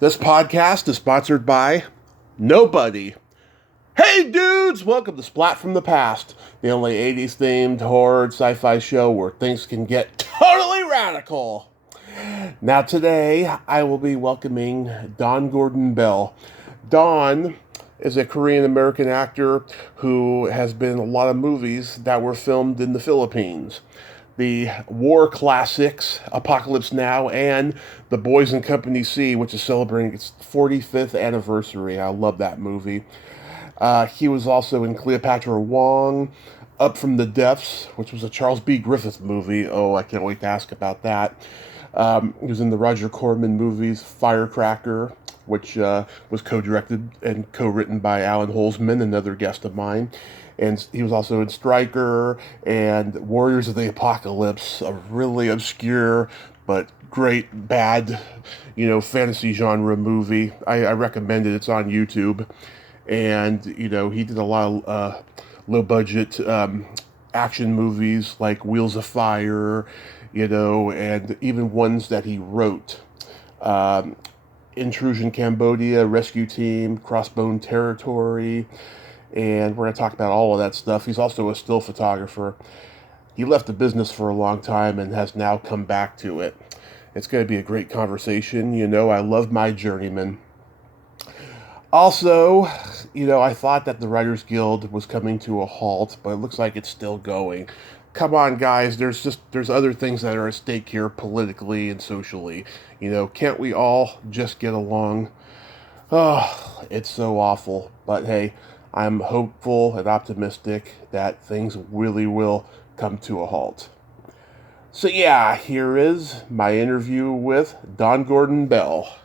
This podcast is sponsored by nobody. Hey dudes, welcome to Splat from the Past, the only 80s themed horror sci-fi show where things can get totally radical. Now today, I will be welcoming Don Gordon Bell. Don is a Korean American actor who has been in a lot of movies that were filmed in the Philippines. The war classics, Apocalypse Now, and The Boys in Company C, which is celebrating its 45th anniversary. I love that movie. He was also in Cleopatra Wong, Up from the Depths, which was a Charles B. Griffith movie. Oh, I can't wait to ask about that. He was in the Roger Corman movies Firecracker, which was co-directed and co-written by Alan Holzman, another guest of mine. And he was also in Striker and Warriors of the Apocalypse, a really obscure but great bad, fantasy genre movie. I recommend it. It's on YouTube. And, he did a lot of low-budget action movies like Wheels of Fire, and even ones that he wrote. Intrusion Cambodia, Rescue Team, Crossbone Territory, and we're going to talk about all of that stuff. He's also a still photographer. He left the business for a long time and has now come back to it. It's going to be a great conversation. I love my journeyman. Also, I thought that the Writers Guild was coming to a halt, but it looks like it's still going. Come on, guys, there's other things that are at stake here politically and socially. Can't we all just get along? Oh, it's so awful. But hey, I'm hopeful and optimistic that things really will come to a halt. So yeah, here is my interview with Don Gordon Bell.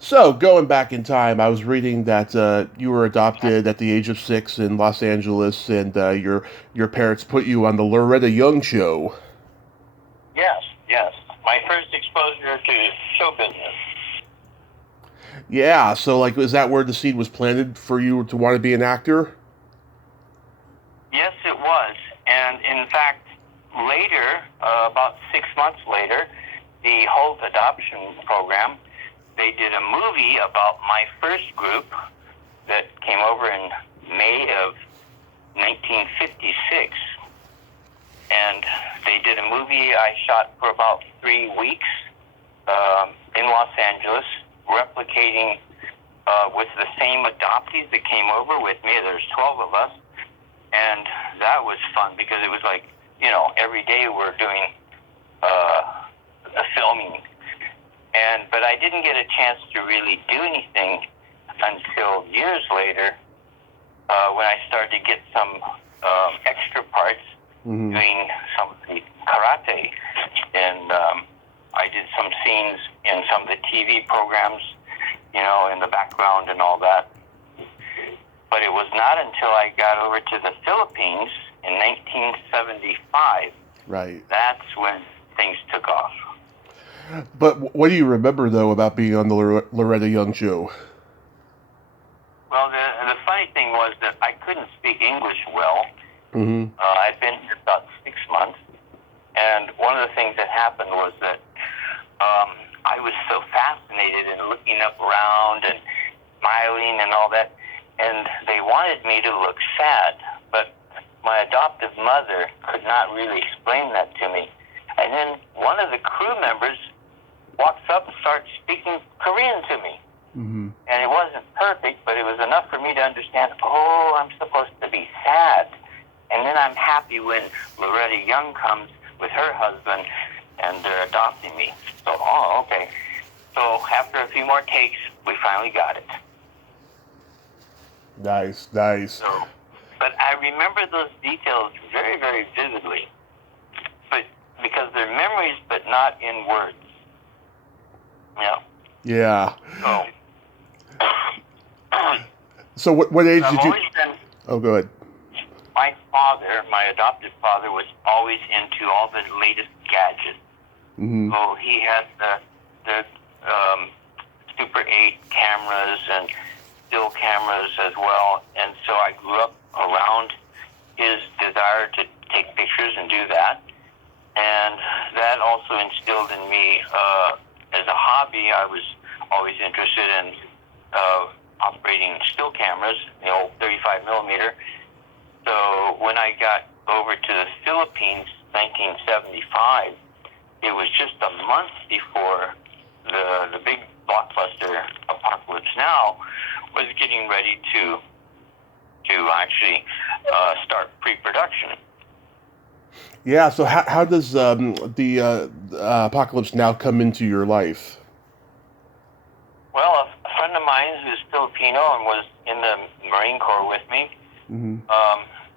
So, going back in time, I was reading that you were adopted at the age of 6 in Los Angeles, and your parents put you on the Loretta Young show. Yes. My first exposure to show business. Yeah, so, is that where the seed was planted for you to want to be an actor? Yes, it was. And in fact, later, about 6 months later, the Holt Adoption Program, they did a movie about my first group that came over in May of 1956. And they did a movie I shot for about 3 weeks in Los Angeles, replicating with the same adoptees that came over with me. There's 12 of us. And that was fun because it was like, every day we're doing a filming. But I didn't get a chance to really do anything until years later when I started to get some extra parts doing some of the karate. And I did some scenes in some of the TV programs, in the background and all that. But it was not until I got over to the Philippines in 1975. Right. That's when things took off. But what do you remember, though, about being on the Loretta Young show? Well, the funny thing was that I couldn't speak English well. I'd been here about 6 months. And one of the things that happened was that I was so fascinated and looking up around and smiling and all that. And they wanted me to look sad. But my adoptive mother could not really explain that to me. And then one of the crew members walks up and starts speaking Korean to me. And it wasn't perfect, but it was enough for me to understand, I'm supposed to be sad. And then I'm happy when Loretta Young comes with her husband and they're adopting me. So, okay. So after a few more takes, we finally got it. Nice. So, but I remember those details very, very vividly. But because they're memories, but not in words. Yeah. So, so what age did you... Oh, go ahead. My father, my adopted father, was always into all the latest gadgets. So he had the Super 8 cameras and still cameras as well. And so I grew up around his desire to take pictures and do that. And that also instilled in me as a hobby, I was always interested in operating still cameras, the old 35 millimeter. So when I got over to the Philippines, 1975, it was just a month before the big blockbuster Apocalypse Now was getting ready to actually start pre-production. Yeah. So how does the Apocalypse Now come into your life? Well, a friend of mine who's Filipino and was in the Marine Corps with me. Mm-hmm.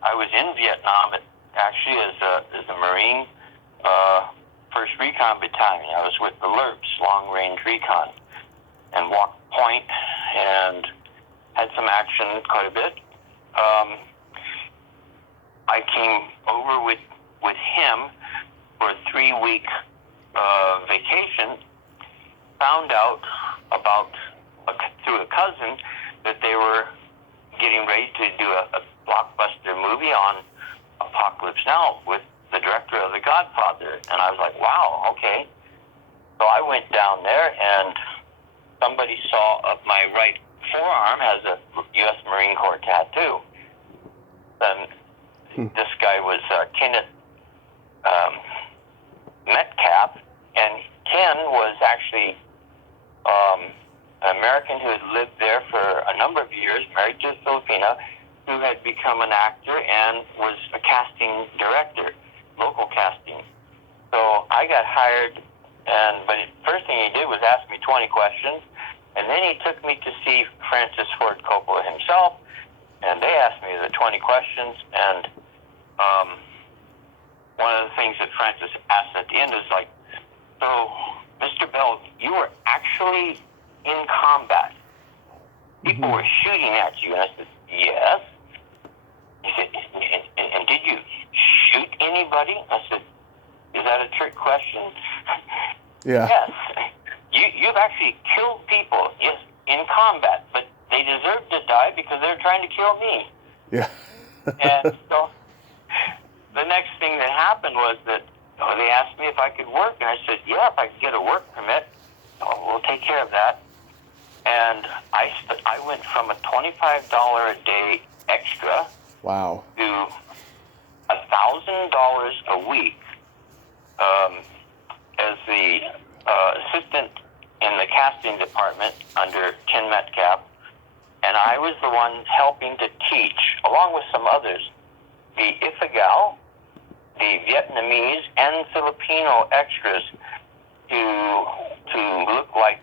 I was in Vietnam actually as a Marine, First Recon Battalion. I was with the LRPs, Long Range Recon, and walked point and had some action quite a bit. I came over with him for a 3-week vacation. Found out through a cousin that they were getting ready to do a blockbuster movie on Apocalypse Now with the director of The Godfather. And I was like, wow, okay. So I went down there, and somebody saw my right forearm has a U.S. Marine Corps tattoo. And this guy was Kenneth Metcalf, and Ken was actually an American who had lived there for a number of years, married to a Filipina, who had become an actor and was a casting director, local casting. So I got hired, but the first thing he did was ask me 20 questions, and then he took me to see Francis Ford Coppola himself, and they asked me the 20 questions, and one of the things that Francis asked at the end is like, so, Mr. Bell, you were actually in combat. People were shooting at you. And I said, yes. He said, and did you shoot anybody? I said, is that a trick question? Yeah. Yes. You've actually killed people, yes, in combat, but they deserve to die because they're trying to kill me. Yeah. And so the next thing that happened was that they asked me if I could work, and I said, yeah, if I could get a work permit, we'll take care of that. And I went from a $25 a day extra Wow. to $1,000 a week as the assistant in the casting department under Ken Metcalf. And I was the one helping to teach, along with some others, the Ifugao, the Vietnamese and Filipino extras to look like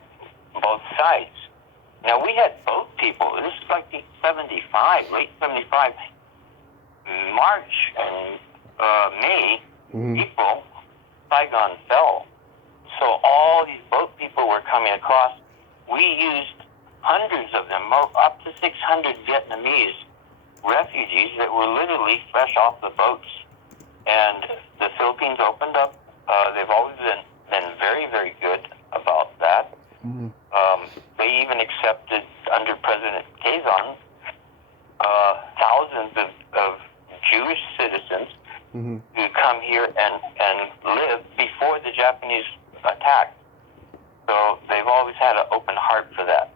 both sides. Now, we had both people. This is like the 75, late 75, March and May, April, Saigon fell. So all these boat people were coming across. We used hundreds of them, up to 600 Vietnamese refugees that were literally fresh off the boats. And the Philippines opened up. They've always been very, very good about that. Mm-hmm. They even accepted, under President Quezon, thousands of Jewish citizens who come here and live before the Japanese attack. So they've always had an open heart for that.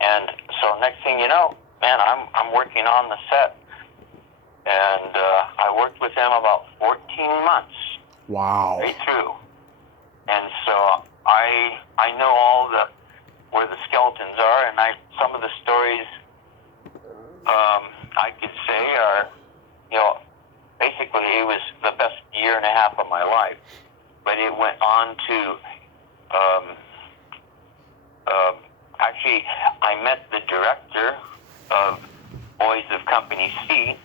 And so next thing you know, man, I'm working on the set. And I worked with them about 14 months. Wow. Right through. And so I know where the skeletons are, and some of the stories I could say are, basically it was the best year and a half of my life. But it went on to, actually, I met the director of Boys of Company C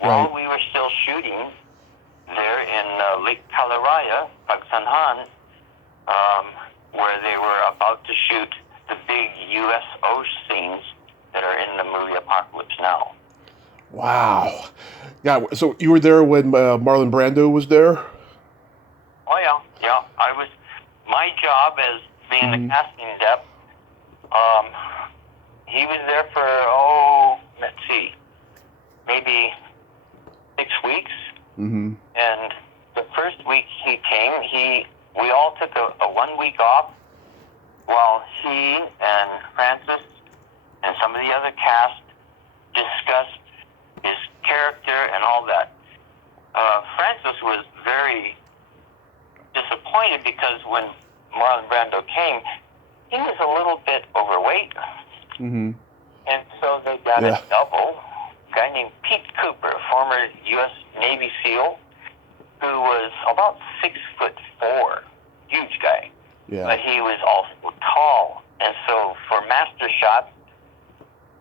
while we were still shooting there in Lake Talaraya, Pagsanhan, where they were about to shoot the big USO scenes that are in the movie Apocalypse Now. Wow. Yeah, so you were there when Marlon Brando was there? Oh, yeah. My job as being the casting dep, he was there for, let's see, maybe 6 weeks. Mm-hmm. And the first week he came, he we all took a 1 week off while he and Francis and some of the other cast discussed his character and all that. Francis was very disappointed because when Marlon Brando came, he was a little bit overweight. Mm-hmm. And so they got a double, a guy named Pete Cooper, former U.S. Navy SEAL, who was about 6'4", huge guy. Yeah. But he was also tall. And so for master shots,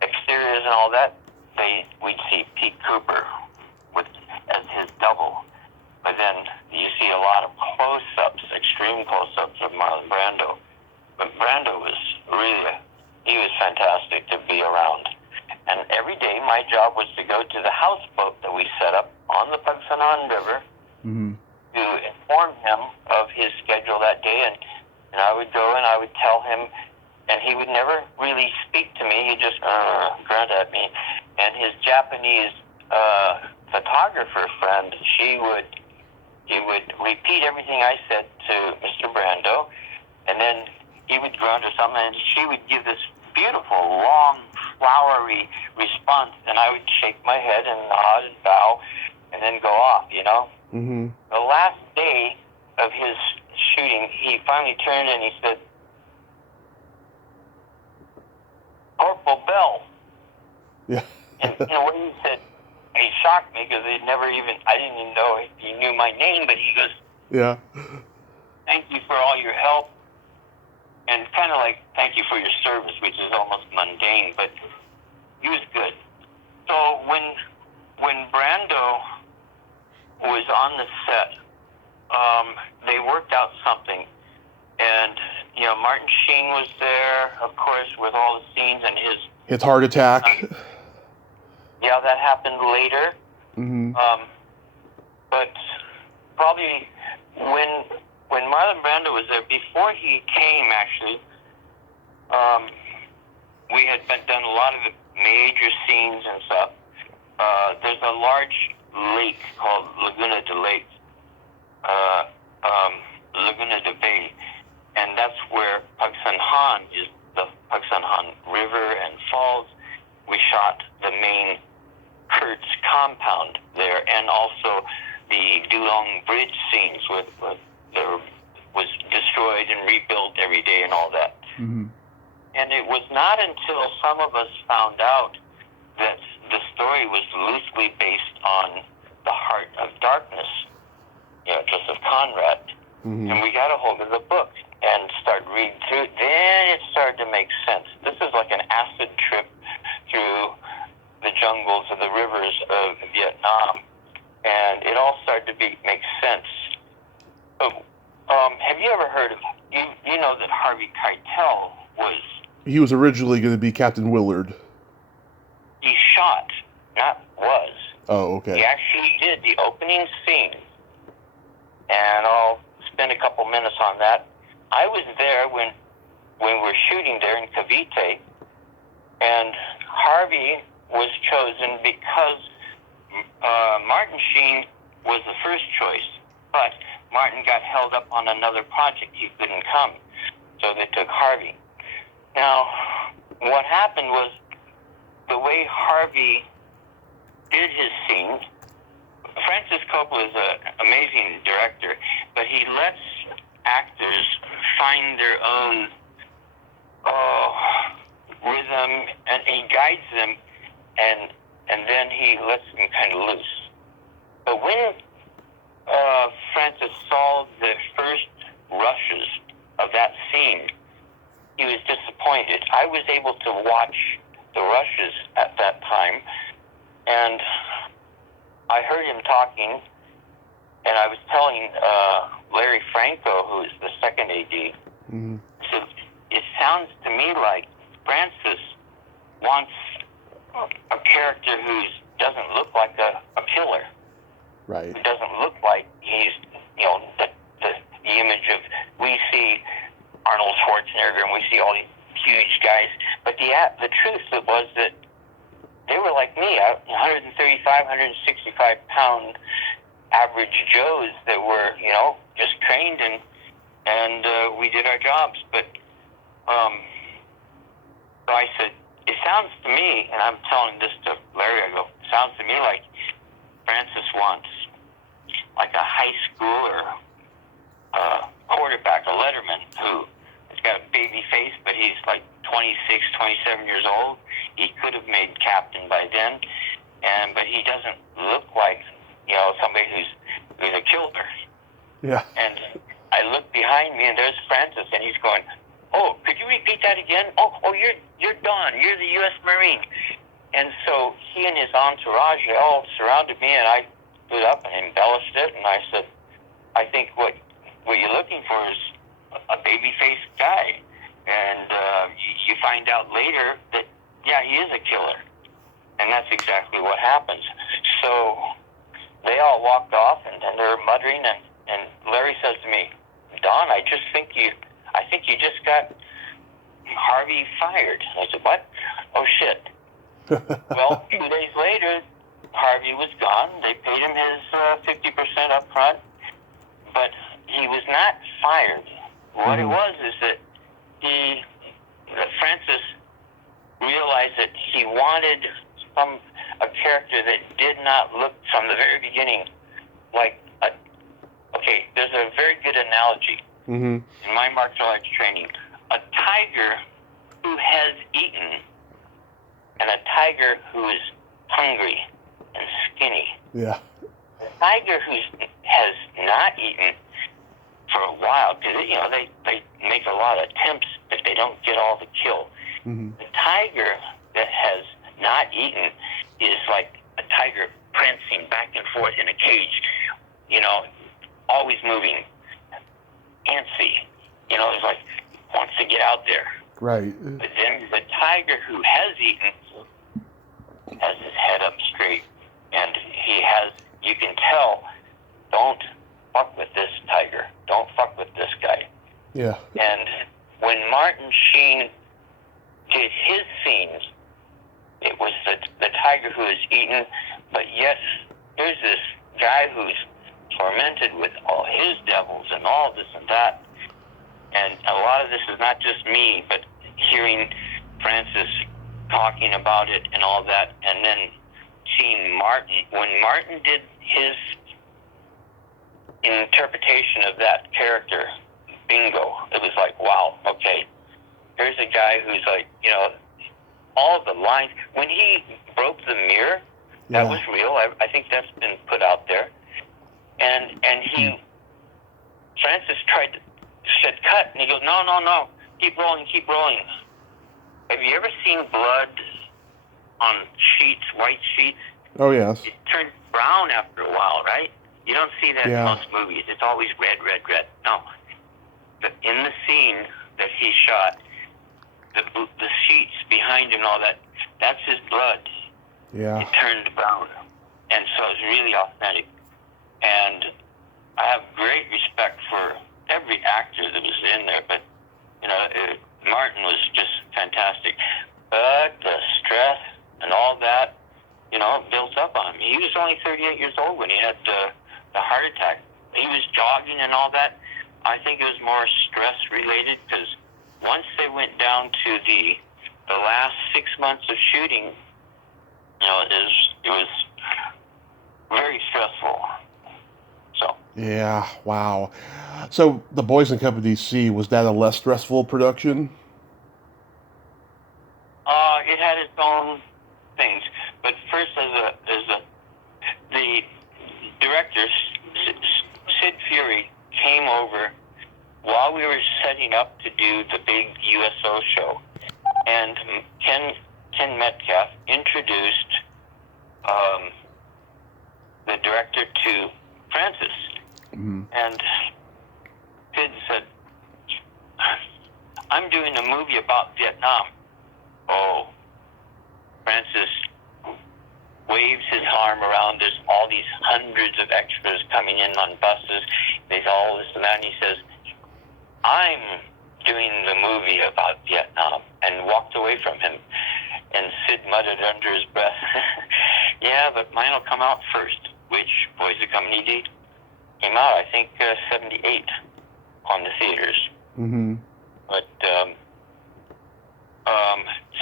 exteriors and all that, we'd see Pete Cooper as his double. But then you see a lot of close-ups, extreme close-ups of Marlon Brando. But Brando was he was fantastic to be around. And every day my job was to go to the houseboat that we set up on the Pagsanhan River to inform him of his schedule that day. And I would go and I would tell him, and he would never really speak to me. He'd just grunt at me. And his Japanese photographer friend, he would repeat everything I said to Mr. Brando, and then he would grunt or something, and she would give this beautiful, long, flowery response, and I would shake my head and nod and bow, and then go off, you know? Mm-hmm. The last day of his shooting, he finally turned and he said, "Corporal Bell." Yeah. And you know, when he said, he shocked me because I didn't even know he knew my name, but he goes, "Yeah. Thank you for all your help." And kind of like, thank you for your service, which is almost mundane, but he was good. So when Brando was on the set, they worked out something. And, you know, Martin Sheen was there, of course, with all the scenes and his heart attack. Yeah, that happened later. Mm-hmm. But probably when Marlon Brando was there, before he came, actually, we had done a lot of the major scenes and stuff. There's a large lake called Laguna de Lake, Laguna de Bay, and that's where Pagsanhan is, the Pagsanhan River and Falls. We shot the main Kurtz compound there, and also the Dulong Bridge scenes with was destroyed and rebuilt every day and all that. Mm-hmm. And it was not until some of us found out that the story was loosely based on The Heart of Darkness, you know, Joseph Conrad. Mm-hmm. And we got a hold of the book and started reading through it. Then it started to make sense. This is like an acid trip through the jungles of the rivers of Vietnam. And it all started to make sense. So, have you ever heard of, you know that Harvey Keitel He was originally going to be Captain Willard. He shot, not was. Oh, okay. He actually did the opening scene. And I'll spend a couple minutes on that. I was there when we were shooting there in Cavite, and Harvey was chosen because Martin Sheen was the first choice, but Martin got held up on another project. He couldn't come, so they took Harvey. Now, what happened was the way Harvey did his scenes. Francis Coppola is an amazing director, but he lets actors find their own rhythm, and he guides them, and then he lets them kind of loose. But when Francis saw the first rushes of that scene, he was disappointed. I was able to watch the rushes at that time, and I heard him talking, and I was telling Larry Franco, who is the second AD, so it sounds to me like Francis wants a character who doesn't look like a killer. Right. It doesn't look like he's, you know, the image of, we see Arnold Schwarzenegger and we see all these huge guys, but the truth was that they were like me, 135, 165 pound average Joes that were, you know, just trained and we did our jobs. But so I said, it sounds to me, and I'm telling this to Larry, I go, it sounds to me like Francis wants like a high schooler quarterback, a letterman, who has got a baby face, but he's like 26, 27 years old. He could have made captain by then, but he doesn't look like, somebody who's a killer. Yeah. And I look behind me, and there's Francis, and he's going, "Oh, could you repeat that again? Oh, you're Don. You're the U.S. Marine." And so he and his entourage, they all surrounded me, and I stood up and embellished it, and I said, "I think what you're looking for is a baby-faced guy." And you find out later that, yeah, he is a killer. And that's exactly what happens. So they all walked off, and then they're muttering, and Larry says to me, "Don, I think you just got Harvey fired." I said, "What?" "Oh, shit." Well, 2 days later, Harvey was gone. They paid him his 50% up front, but he was not fired. What it was is that Francis realized that he wanted a character that did not look from the very beginning like okay, there's a very good analogy in my martial arts training. A tiger who has eaten and a tiger who is hungry and skinny. Yeah. A tiger who has not eaten for a while, because they make a lot of attempts if they don't get all the kill. The tiger that has not eaten is like a tiger prancing back and forth in a cage, always moving, antsy, it's like wants to get out there. Right. But then the tiger who has eaten has his head up straight, and you can tell, don't fuck with this tiger. Don't fuck with this guy. Yeah. And when Martin Sheen did his scenes, it was the tiger who is eaten, but yet here's this guy who's tormented with all his devils and all this and that. And a lot of this is not just me, but hearing Francis talking about it and all that, and then seeing Martin. When Martin did his interpretation of that character, bingo, it was like, wow, okay, here's a guy who's like, all the lines. When he broke the mirror, that was real. I think that's been put out there. And Francis said cut, and he goes, no, keep rolling. Have you ever seen blood on sheets, white sheets? Oh, yes. It turns brown after a while, right? You don't see that in most movies. It's always red. No. But in the scene that he shot, the sheets behind him and all that, that's his blood. Yeah. It turned brown. And so it's really authentic. And I have great respect for every actor that was in there, but, Martin was just fantastic. But the stress and all that, built up on him. He was only 38 years old when he had the heart attack. He was jogging and all that. I think it was more stress related, because once they went down to the last 6 months of shooting, it was very stressful. So. Yeah, wow. So The Boys in Company C, was that a less stressful production? It had its own things, but first, the director Sid Fury came over while we were setting up to do the big USO show, and Ken Metcalf introduced the director to Francis, and Sid said, "I'm doing a movie about Vietnam." Oh, Francis waves his arm around. There's all these hundreds of extras coming in on buses. There's all this and that, and he says, "I'm doing the movie about Vietnam," and walked away from him. And Sid muttered under his breath, "Yeah, but mine will come out first," which Boys of Company D came out, I think, 78. on the theaters. Mm-hmm. But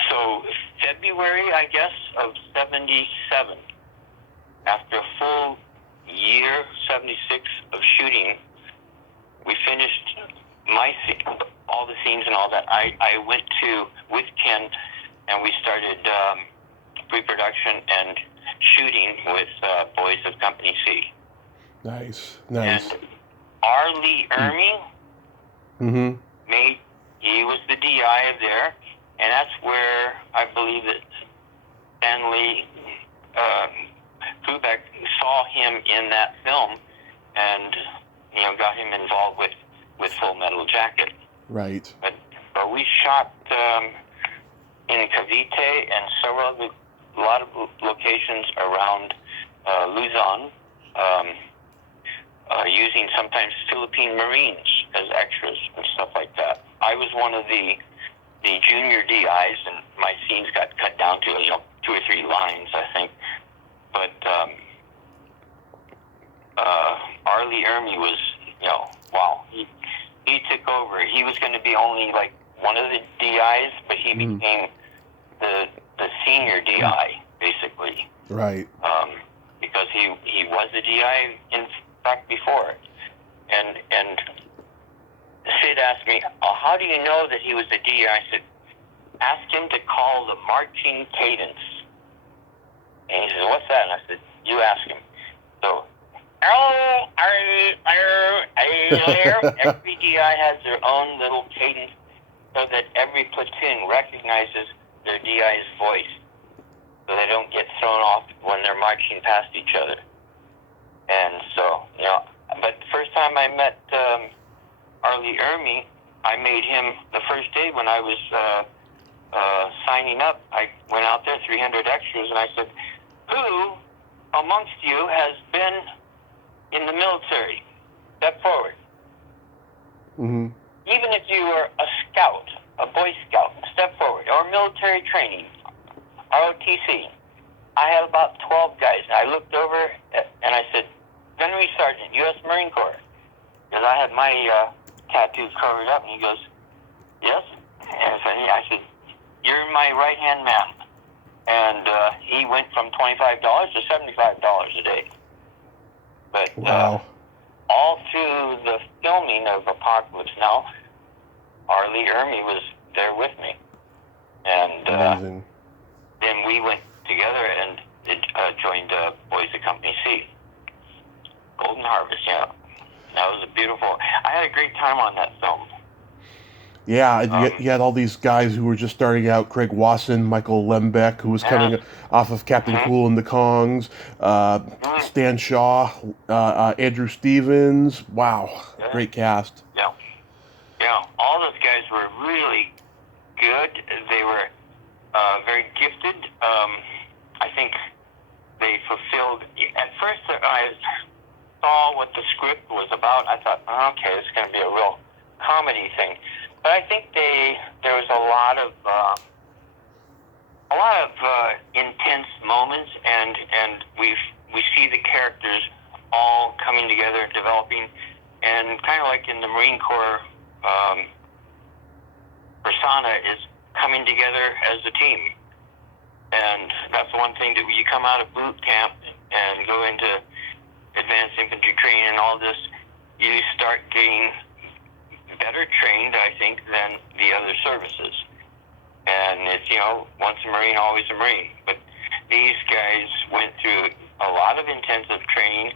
so February, I guess, of '77, after a full year, '76 of shooting, we finished all the scenes and all that. I went with Ken, and we started pre-production and shooting with Boys of Company C. Nice. And R. Lee Ermey Mm-hmm. he was the DI there, and that's where I believe that Stanley Throwback saw him in that film, and got him involved with Full Metal Jacket. Right. But we shot in Cavite and a lot of locations around Luzon, using sometimes Philippine Marines as extras and stuff like that. I was one of the junior DIs, and my scenes got cut down to 2 or 3 lines, I think. But R. Lee Ermey was, wow. He took over. He was going to be only like one of the DIs, but he became the senior DI, basically. Right. Because he was the DI, in fact, before. And Sid asked me, how do you know that he was the DI? I said, ask him to call the marching cadence. And he said, what's that? And I said, you ask him. So, every DI has their own little cadence so that every platoon recognizes their DI's voice, so they don't get thrown off when they're marching past each other. And so, but the first time I met R. Lee Ermey, I made him the first day when I was signing up. I went out there, 300 extras, and I said, who amongst you has been in the military? Step forward. Mm-hmm. Even if you were a scout, a Boy Scout, step forward, or military training, ROTC. I had about 12 guys, and I looked over and I said, Gunnery Sergeant, U.S. Marine Corps. Because I had my tattoo covered up, and he goes, yes? And I said, you're my right-hand man. And he went from $25 to $75 a day. But wow. All through the filming of Apocalypse Now, R. Lee Ermey was there with me. And amazing. Then we went together and joined Boys of Company C. Golden Harvest, yeah. That was a beautiful... I had a great time on that film. Yeah, you had all these guys who were just starting out. Craig Wasson, Michael Lembeck, who was coming off of Captain Cool and the Kongs, Stan Shaw, Andrew Stevens. Wow, great cast. Yeah. Yeah, all those guys were really good. They were very gifted. I think they fulfilled... At first, I saw what the script was about. I thought, okay, it's going to be a real comedy thing. But I think there was a lot of intense moments, and we see the characters all coming together, developing, and kind of like in the Marine Corps, persona is coming together as a team. And that's one thing that when you come out of boot camp and go into advanced infantry training and all this, you start getting better trained, I think, than the other services. And it's, once a Marine, always a Marine. But these guys went through a lot of intensive training,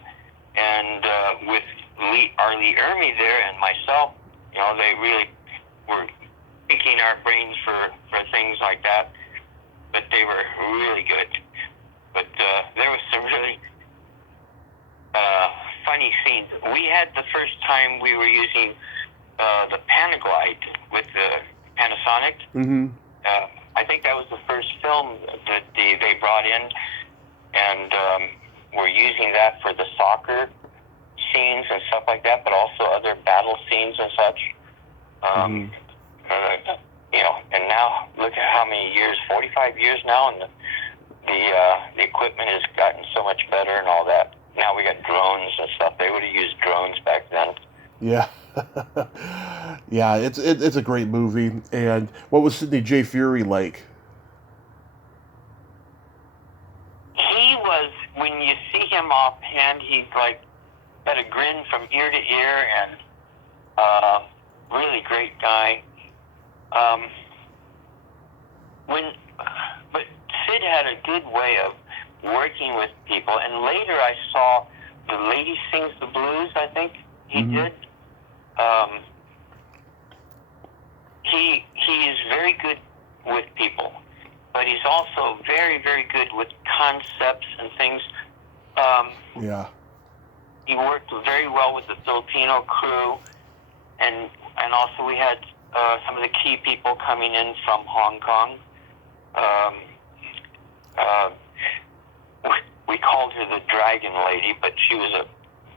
and with R. Lee Ermey there and myself, they really were picking our brains for things like that. But they were really good. But there was some really funny scenes. We had the first time we were using the Panaglide with the Panasonic. Mm-hmm. I think that was the first film that they brought in, and we're using that for the soccer scenes and stuff like that, but also other battle scenes and such. And now look at how many years, 45 years now, and the equipment has gotten so much better and all that. Now we got drones and stuff. They would have used drones back then. Yeah. Yeah, it's a great movie. And what was Sidney J. Fury like? He was, when you see him offhand, he's like got a grin from ear to ear, and really great guy. Um, when, but Sid had a good way of working with people, and later I saw The Lady Sings the Blues. I think he did. He is very good with people, but he's also very, very good with concepts and things. Yeah. He worked very well with the Filipino crew, and also we had some of the key people coming in from Hong Kong. We called her the Dragon Lady, but she was a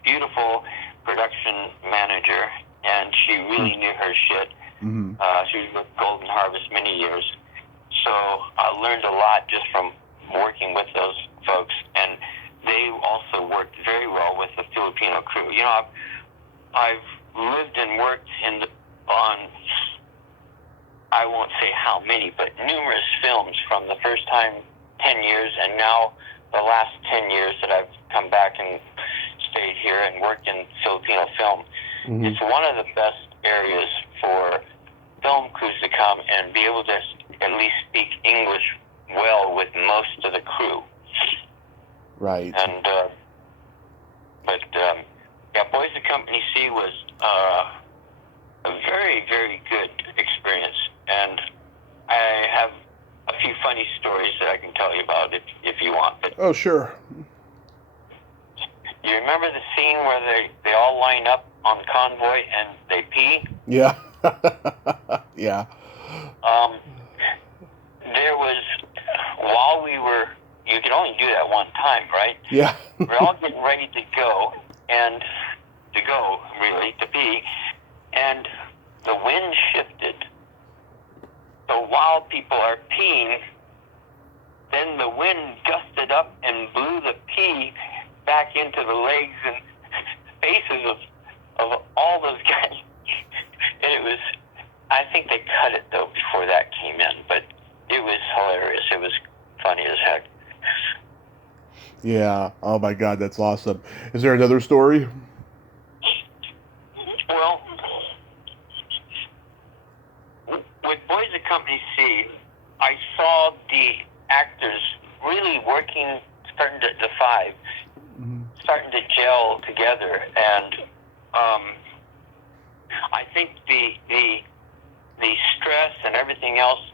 beautiful production manager, and she really knew her shit. She was with Golden Harvest many years. So I learned a lot just from working with those folks, and they also worked very well with the Filipino crew. You know, I've lived and worked on, I won't say how many, but numerous films from the first time 10 years, and now the last 10 years that I've come back and stayed here and worked in Filipino film. It's one of the best areas for film crews to come and be able to at least speak English well with most of the crew. Right. And, yeah, Boys of Company C was a very, very good experience. And I have a few funny stories that I can tell you about if you want. But Oh, sure. you remember the scene where they all line up on convoy and they pee? Yeah. Yeah. There was, while we were, you could only do that one time, right? Yeah. We're all getting ready to go, really, to pee, and the wind shifted. So while people are peeing, then the wind gusted up and blew the pee back into the legs and faces of all those guys. And it was, I think they cut it, though, before that came in, but it was hilarious. It was funny as heck. Yeah. Oh my God, that's awesome. Is there another story? Well, with Boys of Company C, I saw the actors really working, starting to, the five, starting to gel together, and I think the stress and everything else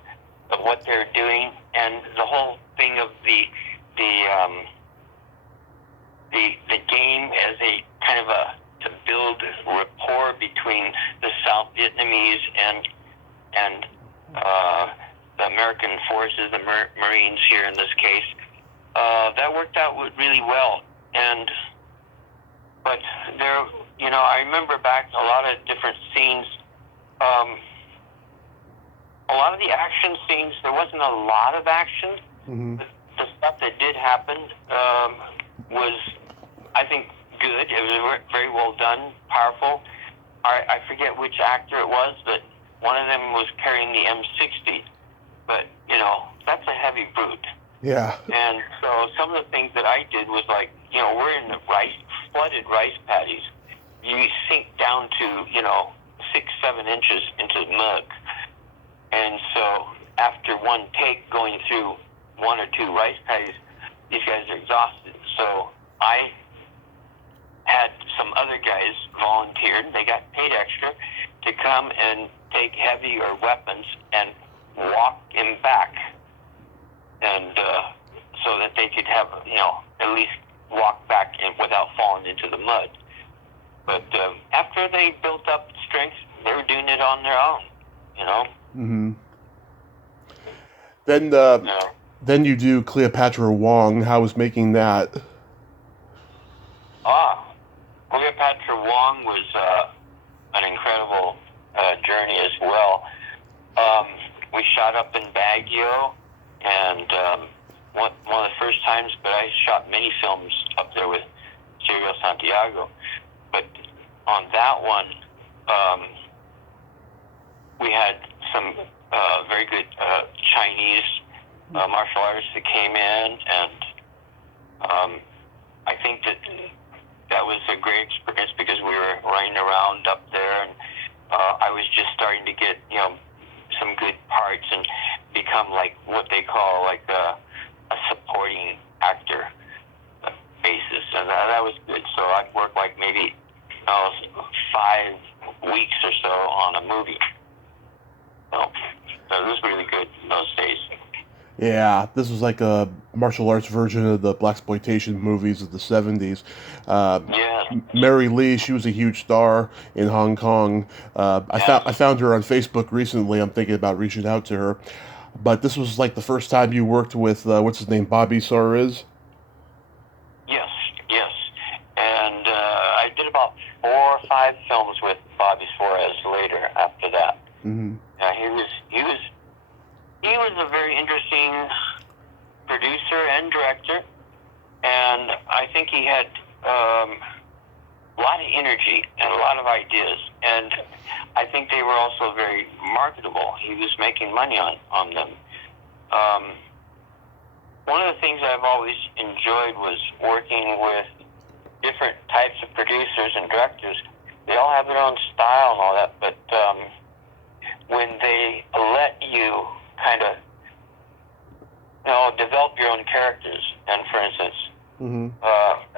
of what they're doing, and the whole thing of the game as a kind of to build rapport between the South Vietnamese and the American forces, the Marines here in this case, that worked out really well. But there, you know, I remember back a lot of different scenes. A lot of the action scenes, there wasn't a lot of action. The stuff that did happen was, I think, good. It was very well done, powerful. I forget which actor it was, but one of them was carrying the M60. But, you know, that's a heavy brute. Yeah. And so some of the things that I did was like, you know, we're in the flooded rice paddies. You sink down to, you know, 6-7 inches into the mud. And so after one take going through 1 or 2 rice paddies, these guys are exhausted. So I had some other guys volunteered. They got paid extra to come and take heavier weapons and walk him back, and so that they could have, you know, at least walk back without falling into the mud. But after they built up strength, they were doing it on their own, you know. Then you do Cleopatra Wong. How was making that? Cleopatra Wong was an incredible journey as well. We shot up in Baguio, and one of the first times, but I shot many films up there with Serial Santiago. But on that one, we had some very good Chinese martial artists that came in, and I think that was a great experience because we were running around up there, and I was just starting to get some good parts and become like what they call like a supporting actor basis, and that was good. So I'd work like maybe 5 weeks or so on a movie. So it was really good in those days. Yeah, this was like a martial arts version of the blaxploitation movies of the 70s. Yeah. Mary Lee, she was a huge star in Hong Kong. I found her on Facebook recently. I'm thinking about reaching out to her. But this was like the first time you worked with, what's his name, Bobby Suarez? Yes. And I did about 4 or 5 films with Bobby Suarez later after that. Mm-hmm. He was a very interesting producer and director, and I think he had a lot of energy and a lot of ideas, and I think they were also very marketable. He was making money on them. One of the things I've always enjoyed was working with different types of producers and directors. They all have their own style and all that, but when they let you kind of develop your own characters, and for instance,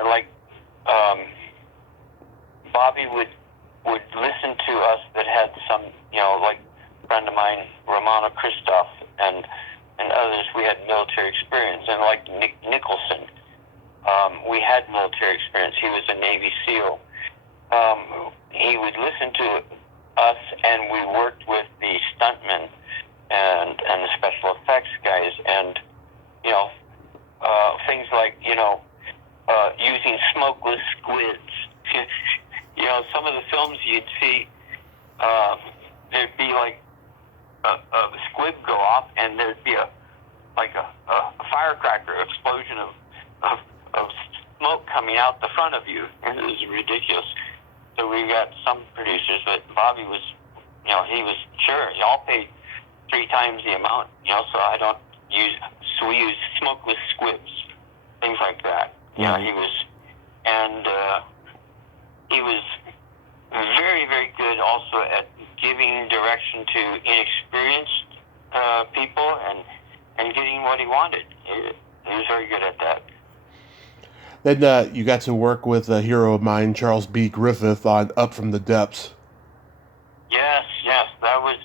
like Bobby would listen to us that had some, like a friend of mine, Romano Christoph, and others, we had military experience, and like Nick Nicholson, we had military experience. He was a Navy SEAL. He would listen to us, and we worked with the stuntmen and the special effects guys, and things like using smokeless squids. Some of the films you'd see, there'd be like a squid go off, and there'd be a firecracker explosion of smoke coming out the front of you. It was ridiculous. So we got some producers, but Bobby was, he was sure. Y'all pay 3 times the amount, so I don't use. So we use smokeless squibs, things like that. Yeah. He was, and he was very, very good also at giving direction to inexperienced people and getting what he wanted. He was very good at that. Then you got to work with a hero of mine, Charles B. Griffith, on Up from the Depths. Yes, that was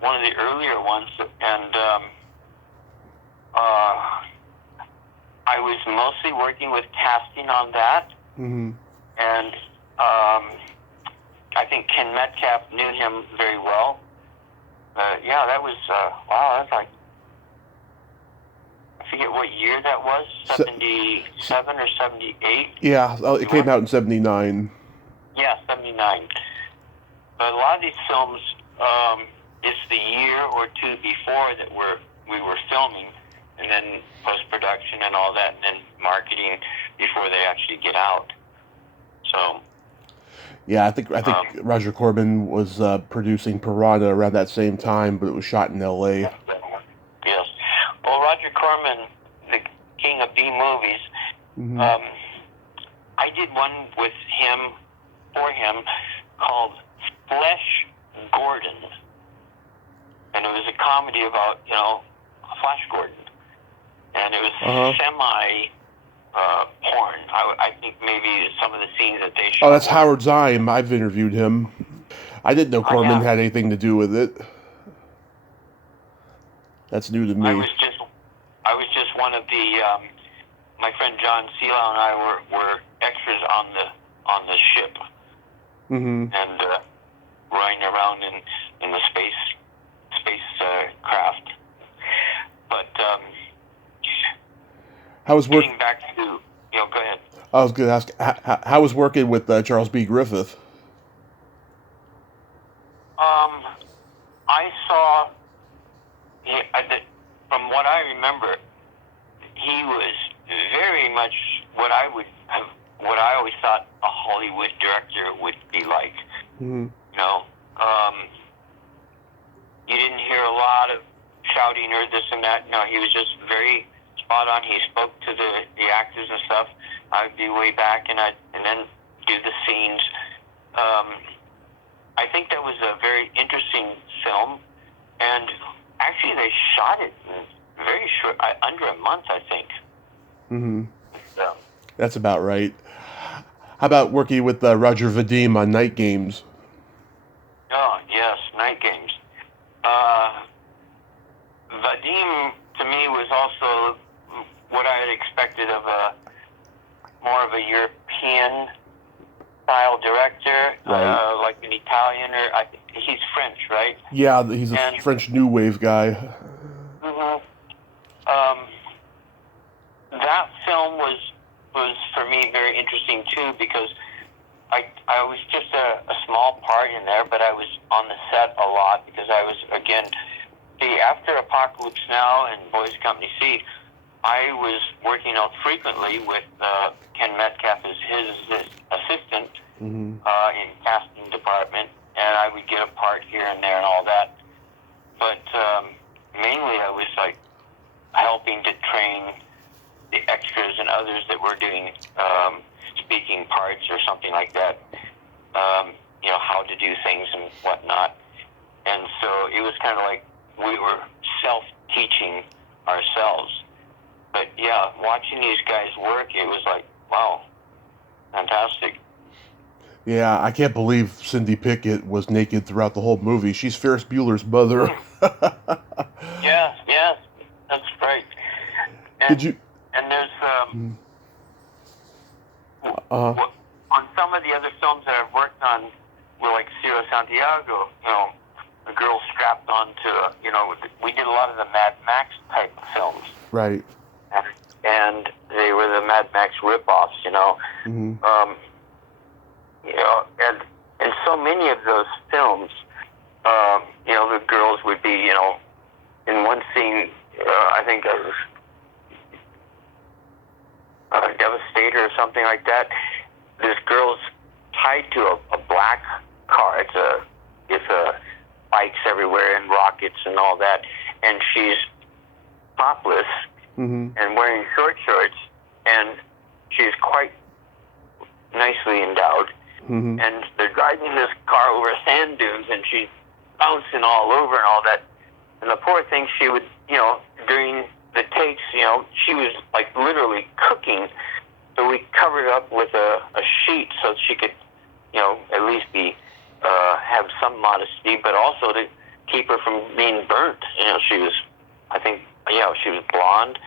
one of the earlier ones, and I was mostly working with casting on that, Mm-hmm. and I think Ken Metcalf knew him very well. That was wow. That's like, I forget what year that was, 77 or 78. Yeah, it came out in 79. Yeah, 79. But a lot of these films, it's the year or 2 before that we were filming, and then post-production and all that, and then marketing before they actually get out. So. Yeah, I think Roger Corman was producing Piranha around that same time, but it was shot in L.A. Yes. Well, Roger Corman, the king of B movies, Mm-hmm. I did one with him, for him, called Flesh Gordon. And it was a comedy about, Flash Gordon. And it was semi porn. I think maybe some of the scenes that they shot. Oh, that's Howard Zime. I've interviewed him. I didn't know Corman had anything to do with it. That's new to me. I was just one of the. My friend John Seelau and I were extras on the ship, Mm-hmm. and running around in the space craft. But How was work? getting back to go ahead. I was going to ask how was working with Charles B. Griffith? I saw. From what I remember, he was very much what I always thought a Hollywood director would be like. Mm-hmm. know, you didn't hear a lot of shouting or this and that. No, he was just very spot on. He spoke to the actors and stuff. I'd be way back and then do the scenes. I think that was a very interesting film, and actually they shot it in very short, under a month, I think. Mm-hmm. So. That's about right. How about working with Roger Vadim on Night Games? Oh, yes, Night Games. Vadim, to me, was also what I had expected of more of a European style director, right. like an Italian, or he's French, right? Yeah, he's a French New Wave guy. Mm-hmm. That film was for me very interesting too, because I was just a small part in there, but I was on the set a lot because I was, again, after Apocalypse Now and Boys Company C, I was working out frequently with Ken Metcalf as his assistant in casting department, and I would get a part here and there and all that. But mainly I was like helping to train the extras and others that were doing speaking parts or something like that, how to do things and whatnot. And so it was kind of like we were self-teaching ourselves. But yeah, watching these guys work, it was like, wow, fantastic. Yeah, I can't believe Cindy Pickett was naked throughout the whole movie. She's Ferris Bueller's mother. Yeah, that's right. And, Did you? And there's on some of the other films that I've worked on, like Ciro Santiago, the girl strapped onto, we did a lot of the Mad Max type films. Right. And they were the Mad Max ripoffs, and so many of those films, the girls would be, in one scene, I think of Devastator or something like that. This girl's tied to a black car. It's a bikes everywhere and rockets and all that, and she's topless and wearing short shorts, and she's quite nicely endowed. And they're driving this car over sand dunes, and she's bouncing all over and all that. And the poor thing, she would, during the takes, she was like literally cooking. So we covered her up with a sheet so she could, at least be have some modesty, but also to keep her from being burnt. She was, I think, she was blonde.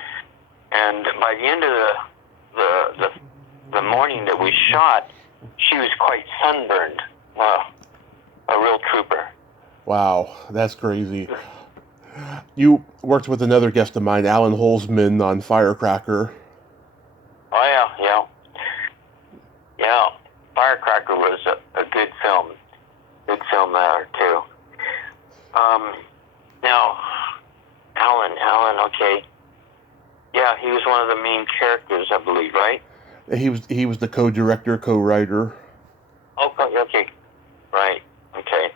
And by the end of the morning that we shot, she was quite sunburned. A real trooper. Wow, that's crazy. You worked with another guest of mine, Alan Holzman, on Firecracker. Oh, yeah. Firecracker was a good film. Good film there, too. Now, Alan, okay. Yeah, he was one of the main characters, I believe, right? He was the co-director, co-writer. Okay. Right. Okay.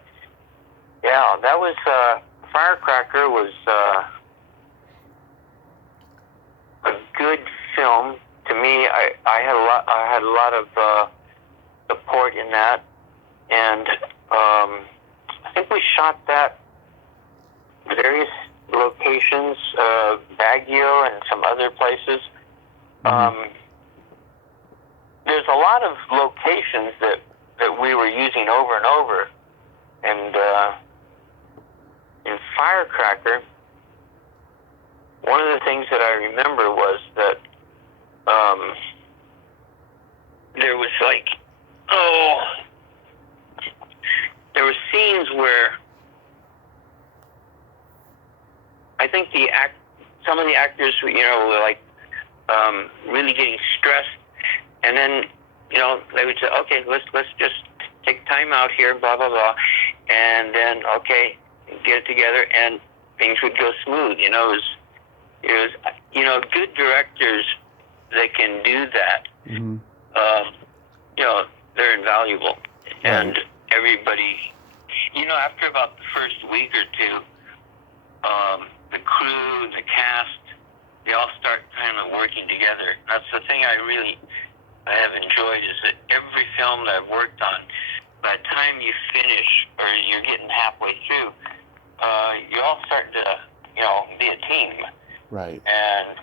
Yeah, that was Firecracker was a good film to me. I had a lot of support in that, and I think we shot that various locations, Baguio and some other places. There's a lot of locations that we were using over and over, and in Firecracker, one of the things that I remember was that there was there were scenes where I think some of the actors were really getting stressed, and then they would say, okay, let's just take time out here, blah blah blah, and then get it together, and things would go smooth. It was good directors that can do that. They're invaluable, and everybody after about the first week or two, the crew, the cast, they all start kind of working together. That's the thing I have enjoyed, is that every film that I've worked on, by the time you finish or you're getting halfway through, you all start to, be a team. Right. And,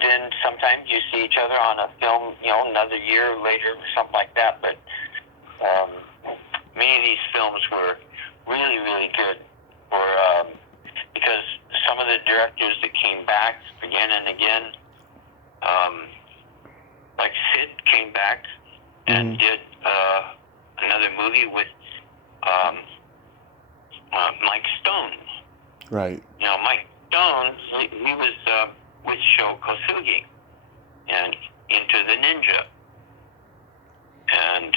then sometimes you see each other on a film, another year later or something like that. But many of these films were really, really good because some of the directors that came back again and again, like Sid came back and did another movie with Mike Stone. Right. Mike Stone, he was with Sho Kosugi and Into the Ninja. And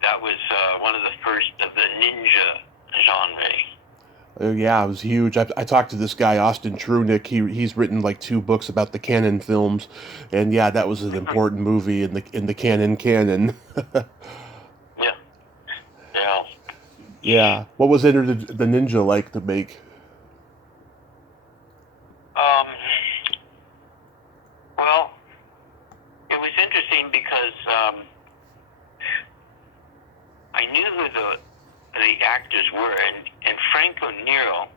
that was one of the first of the ninja genre. Yeah, it was huge. I talked to this guy, Austin Trunick. He's written like 2 books about the Cannon films, and yeah, that was an important movie in the Cannon canon. Yeah. Yeah. Yeah. What was Enter the Ninja like to make? Well, it was interesting because I knew who the actors were, and Franco Nero,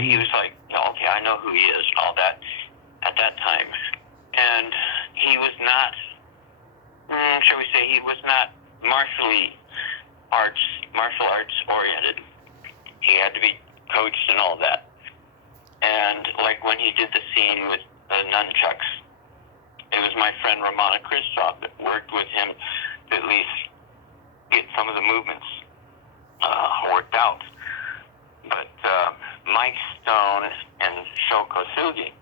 he was like, okay, I know who he is and all that at that time. And he was not, shall we say, he was not martial arts oriented. He had to be coached and all that. And like when he did the scene with the nunchucks, it was my friend Romana Christoph that worked with him to at least get some of the movements worked out. But Mike Stone and Sho Kosugi,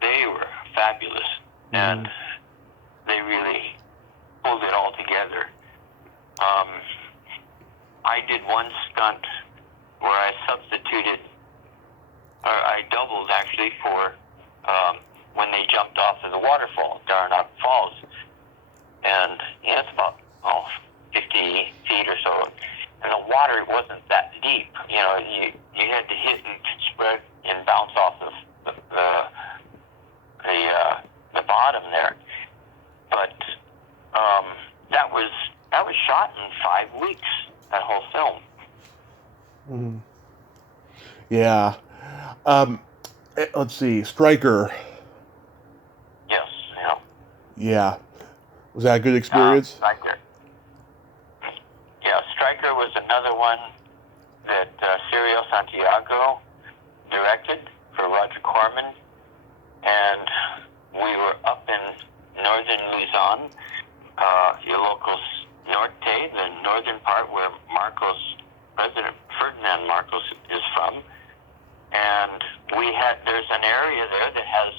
they were fabulous, and they really pulled it all together. I did one stunt where I substituted, or I doubled actually for when they jumped off of the waterfall, Darnock Falls. And it's about 50 feet or so. And the water wasn't that deep. You had to hit and spread and bounce off of the bottom there. But that was shot in 5 weeks. That whole film. Yeah. Let's see. Stryker. Yes. Yeah. Yeah. Was that a good experience? Stryker. Yeah, Stryker was another one that Cirio Santiago directed for Roger Corman, and we were up in northern Luzon, your local Norte, the northern part where President Ferdinand Marcos is from, and there's an area there that has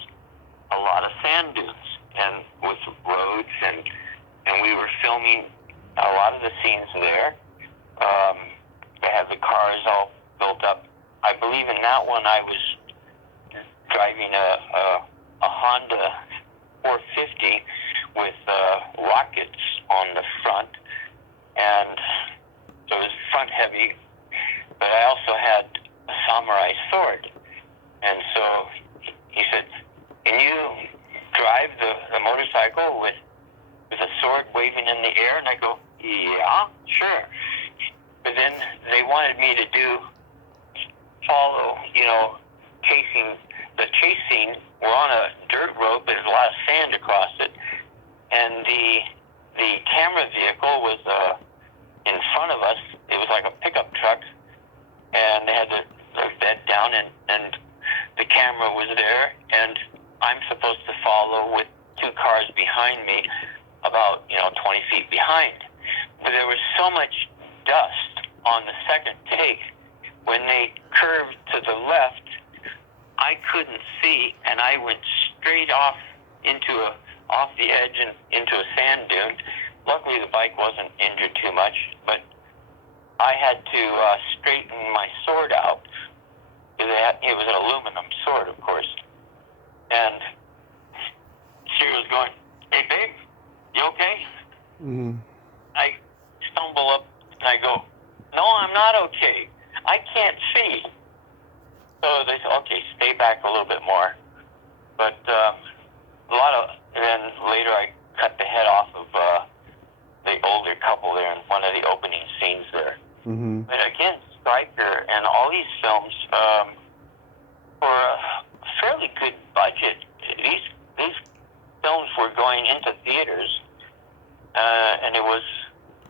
a lot of sand dunes and with roads, and we were filming a lot of the scenes there. They had the cars all built up. I believe in that one I was driving a Honda 450 with rockets on the front, and so it was front heavy, but I also had a samurai sword. And so he said, can you drive the motorcycle with a sword waving in the air? And I go, yeah, sure. But then they wanted me to follow, the chase scene. We're on a dirt road, but there's a lot of sand across it. And the camera vehicle was in front of us. It was like a pickup truck, and they had the bed down, and the camera was there, and I'm supposed to follow with 2 cars behind me, about 20 feet behind. But there was so much dust on the second take. When they curved to the left, I couldn't see, and I went straight off the edge and into a sand dune. Luckily, the bike wasn't injured too much, but I had to straighten my sword out. It was an aluminum sword, of course. And she was going, hey, babe, you okay? Mm-hmm. I stumble up, and I go, pay back a little bit more. But and then later I cut the head off of the older couple there in one of the opening scenes there. Mm-hmm. But again, Stryker and all these films, for a fairly good budget, these films were going into theaters, and it was,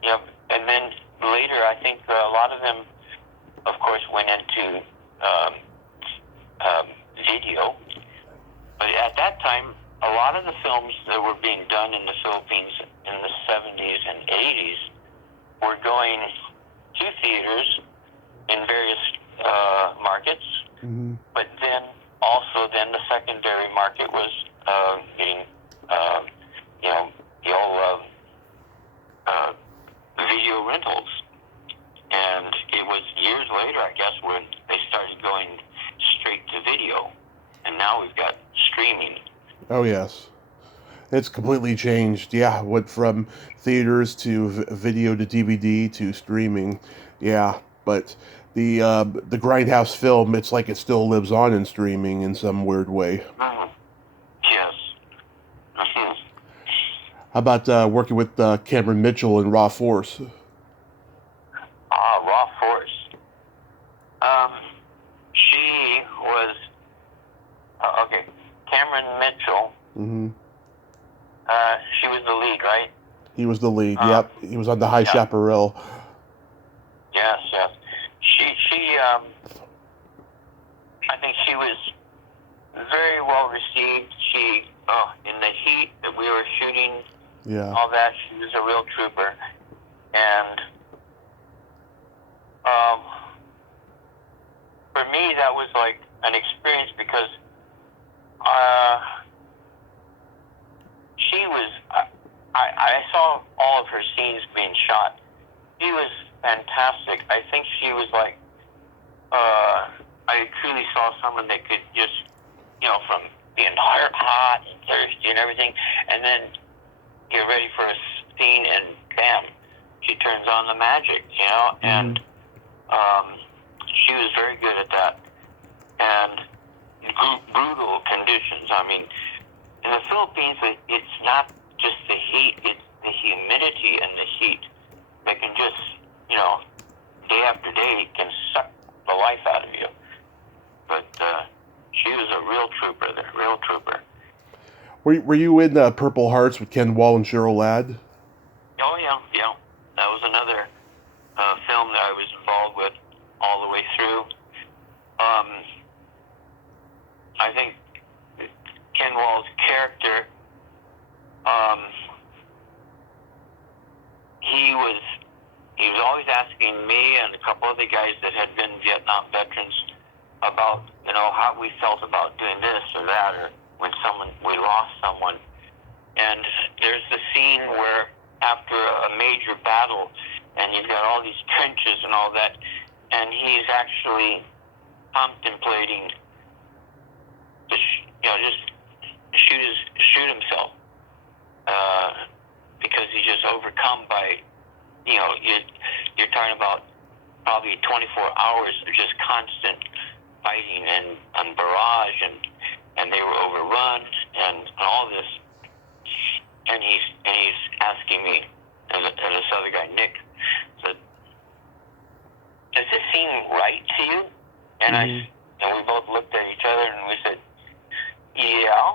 and then later I think a lot of them, of course, went into video. But at that time, a lot of the films that were being done in the Philippines in the 70s and 80s were going to theaters in various markets. Mm-hmm. But then also the secondary market was getting, the old video rentals. And it was years later, I guess, when they started going straight to video. And now we've got streaming. Oh, yes. It's completely changed. Yeah, went from theaters to video to DVD to streaming. Yeah, but the Grindhouse film, it's like it still lives on in streaming in some weird way. Mm-hmm. Yes. Mm-hmm. How about working with Cameron Mitchell in Raw Force? Raw Force. She was okay. Cameron Mitchell. Mm-hmm. She was the lead, right? He was the lead. Yep, he was on the High Chaparral. Yes. She. I think she was very well received. She, in the heat that we were shooting, all that, she was a real trooper. And for me, that was like an experience because she was. I saw all of her scenes being shot. She was fantastic. I think she was like. I truly saw someone that could just, from being hot and thirsty and everything, and then get ready for a scene, and bam, she turns on the magic, and she was very good at that. And brutal conditions. I mean, in the Philippines, it's not just the heat, it's the humidity and the heat that can just, day after day, can suck the life out of you. But she was a real trooper there, real trooper. Were you in Purple Hearts with Ken Wall and Cheryl Ladd? Oh, yeah. That was another film that I was involved with all the way through. I think Ken Wall's character, he was always asking me and a couple other guys that had been Vietnam veterans about, how we felt about doing this or that, or when we lost someone. And there's the scene where after a major battle, and you've got all these trenches and all that, and he's actually contemplating to just shoot himself because he's just overcome by, you're talking about probably 24 hours of just constant fighting and barrage, and they were overrun and all this. And he's asking me, and this other guy, Nick, said, "Does this seem right to you?" And and we both looked at each other and we said, "Yeah."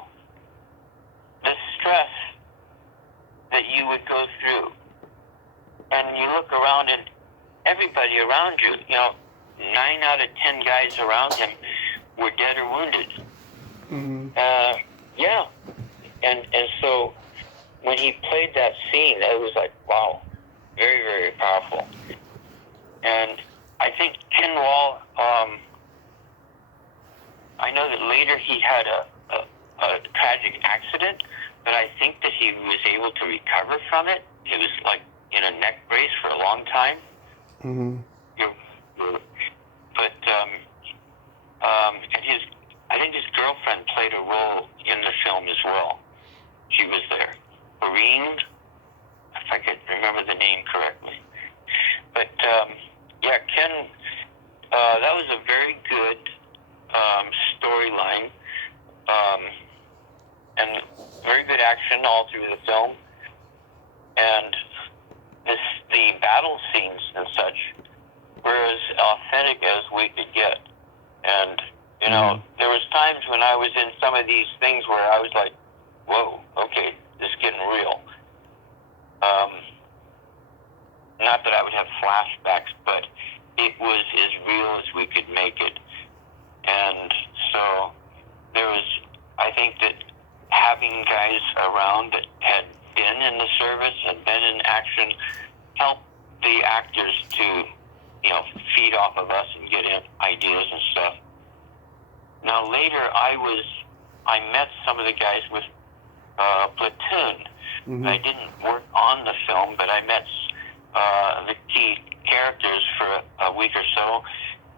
The stress that you would go through, and you look around and everybody around you, 9 out of 10 guys around him were dead or wounded. Yeah. And so when he played that scene, it was like, wow, very, very powerful. And I think Ken Wall, I know that later he had a tragic accident, but I think that he was able to recover from it. He was like in a neck brace for a long time. But and I think his girlfriend played a role in the film as well. She was there. Irene, if I could remember the name correctly. But Ken, that was a very good storyline. action all through the film, and the battle scenes and such were as authentic as we could get. And, you know, there was times when I was in some of these things where I was like, whoa, okay, this is getting real. Not that I would have flashbacks, but it was as real as we could make it. And so there was, I think that having guys around that had been in the service and been in action helped the actors to, you know, feed off of us and get in ideas and stuff. Now later I met some of the guys with Platoon. I didn't work on the film, but I met the key characters for a week or so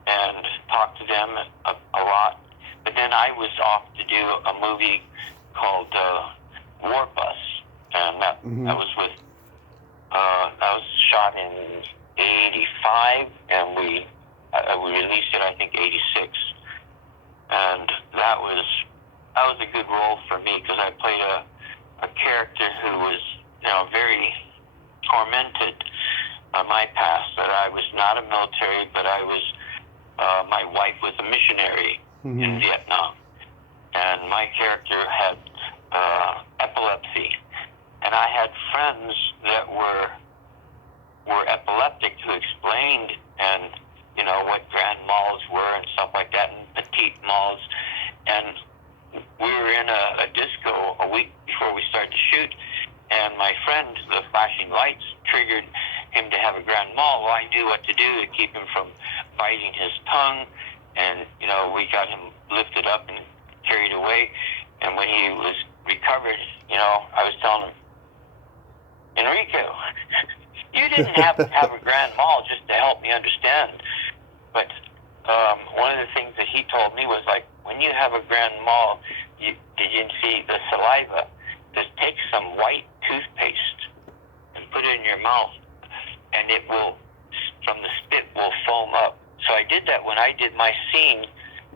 and talked to them a lot. But then I was off to do a movie called War Bus, and that was with that was shot in '85, and we released it, I think, '86, and that was a good role for me because I played a character who was, you know, very tormented by my past. That I was not a military, but I was my wife was a missionary in Vietnam, and my character had epilepsy, and I had friends that were epileptic who explained, and you know, what grand malls were and stuff like that, and petite malls. And we were in a disco a week before we started to shoot, and my friend, the flashing lights triggered him to have a grand mal. Well, I knew what to do to keep him from biting his tongue, and you know, we got him lifted up and carried away. And when he was recovered, you know, I was telling him, Enrico, you didn't have to have a grand mal just to help me understand. But one of the things that he told me was, like, when you have a grand mal, did you see the saliva? Just take some white toothpaste and put it in your mouth, and it will, from the spit, will foam up. So I did that when I did my scene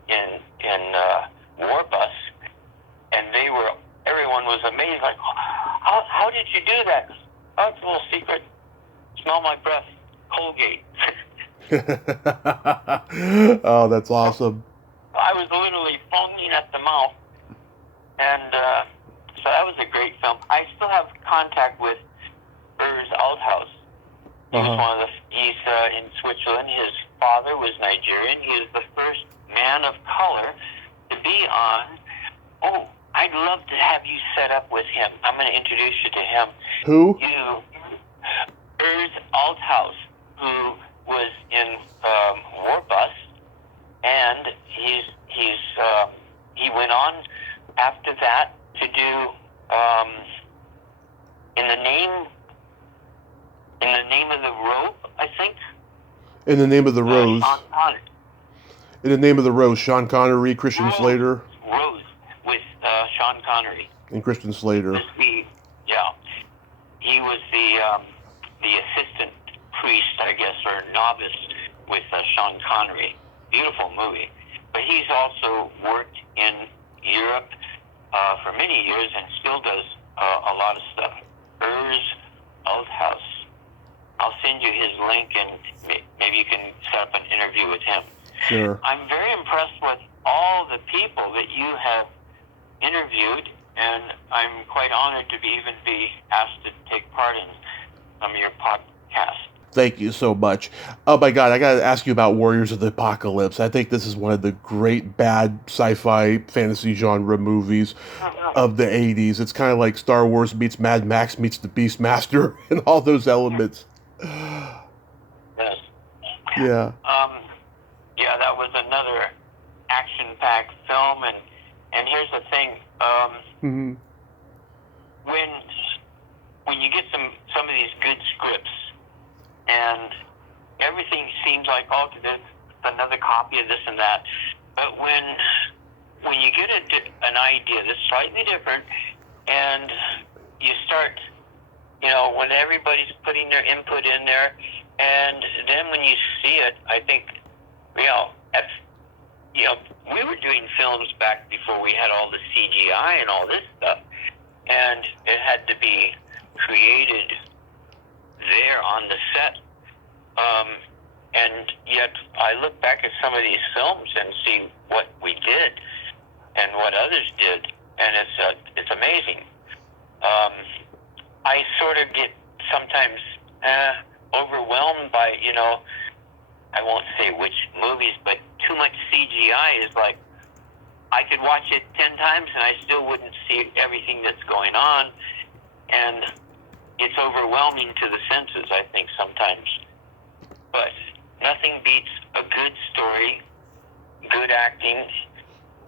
in War Bus, and everyone was amazed, like, how did you do that? Oh, it's a little secret. Smell my breath. Colgate. Oh, that's awesome. I was literally foaming at the mouth. And so that was a great film. I still have contact with Urs Althaus. He was he's in Switzerland. His father was Nigerian. He was the first man of color to be on. Oh, I'd love to have you set up with him. I'm going to introduce you to him. Who? Urs Althaus, who was in War Bus, and he went on after that to do in the name of the rope, I think. In the Name of the Rose. Sean Connery. In the Name of the Rose, Sean Connery, Christian Slater. Rose with Sean Connery. And Christian Slater. He was the assistant priest, I guess, or novice with Sean Connery. Beautiful movie. But he's also worked in Europe for many years and still does a lot of stuff. Urs Althaus. I'll send you his link, and maybe you can set up an interview with him. Sure. I'm very impressed with all the people that you have interviewed, and I'm quite honored to even be asked to take part in some of your podcasts. Thank you so much. Oh my God, I got to ask you about Warriors of the Apocalypse. I think this is one of the great bad sci-fi fantasy genre movies of the 80s. It's kind of like Star Wars meets Mad Max meets the Beastmaster and all those elements. Yes. Yeah. Yeah, that was another action-packed film, and here's the thing. When you get some of these good scripts, and everything seems like, oh, there's another copy of this and that. But when you get an idea that's slightly different, and you start, you know, when everybody's putting their input in there, and then when you see it, I think, we were doing films back before we had all the CGI and all this stuff. and it had to be created there on the set. And yet I look back at some of these films and see what we did and what others did, and it's amazing. I sort of get sometimes overwhelmed by, I won't say which movies, but too much CGI is like, I could watch it 10 times and I still wouldn't see everything that's going on, and it's overwhelming to the senses, I think, sometimes. But nothing beats a good story, good acting,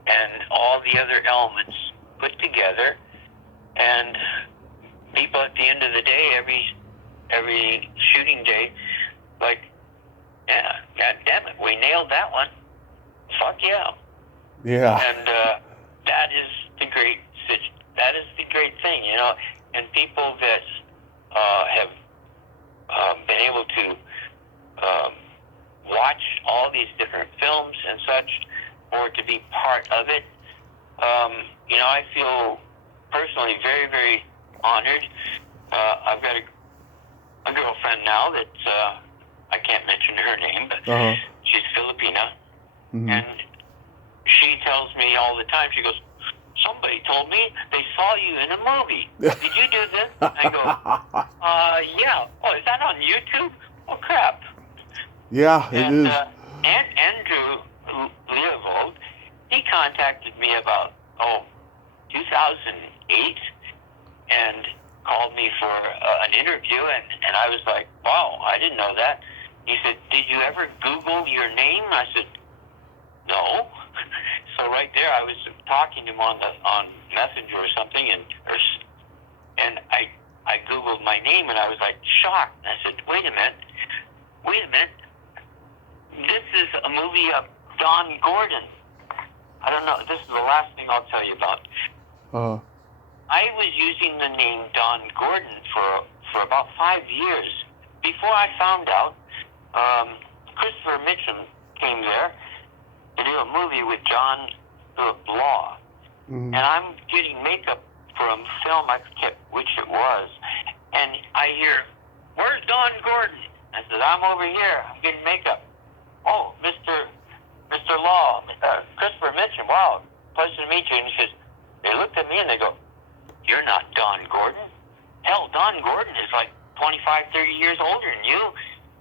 and all the other elements put together. And people at the end of the day, every shooting day, like, yeah, God damn it, we nailed that one. Fuck yeah. Yeah. And that is the great thing, and people that have been able to watch all these different films and such, or to be part of it. I feel personally very, very honored. I've got a girlfriend now that I can't mention her name, but she's Filipina, and she tells me all the time, she goes, somebody told me they saw you in a movie. Did you do this? I go, yeah. Oh, is that on YouTube? Oh, crap. Yeah, it is. And Andrew Leovold, he contacted me about, 2008 and called me for an interview, and I was like, wow, I didn't know that. He said, did you ever Google your name? I said, no. So right there, I was talking to him on Messenger or something, and I Googled my name, and I was like shocked. I said, wait a minute. This is a movie of Don Gordon. I don't know. This is the last thing I'll tell you about. I was using the name Don Gordon for about 5 years. Before I found out, Christopher Mitchum came there to do a movie with John Philip Law. And I'm getting makeup for a film, I forget which it was, and I hear, where's Don Gordon? I said, I'm over here, I'm getting makeup. Oh, Mr. Law, Christopher Mitchum, wow, pleasure to meet you. And he says, they looked at me and they go, you're not Don Gordon. Hell, Don Gordon is like 25, 30 years older than you,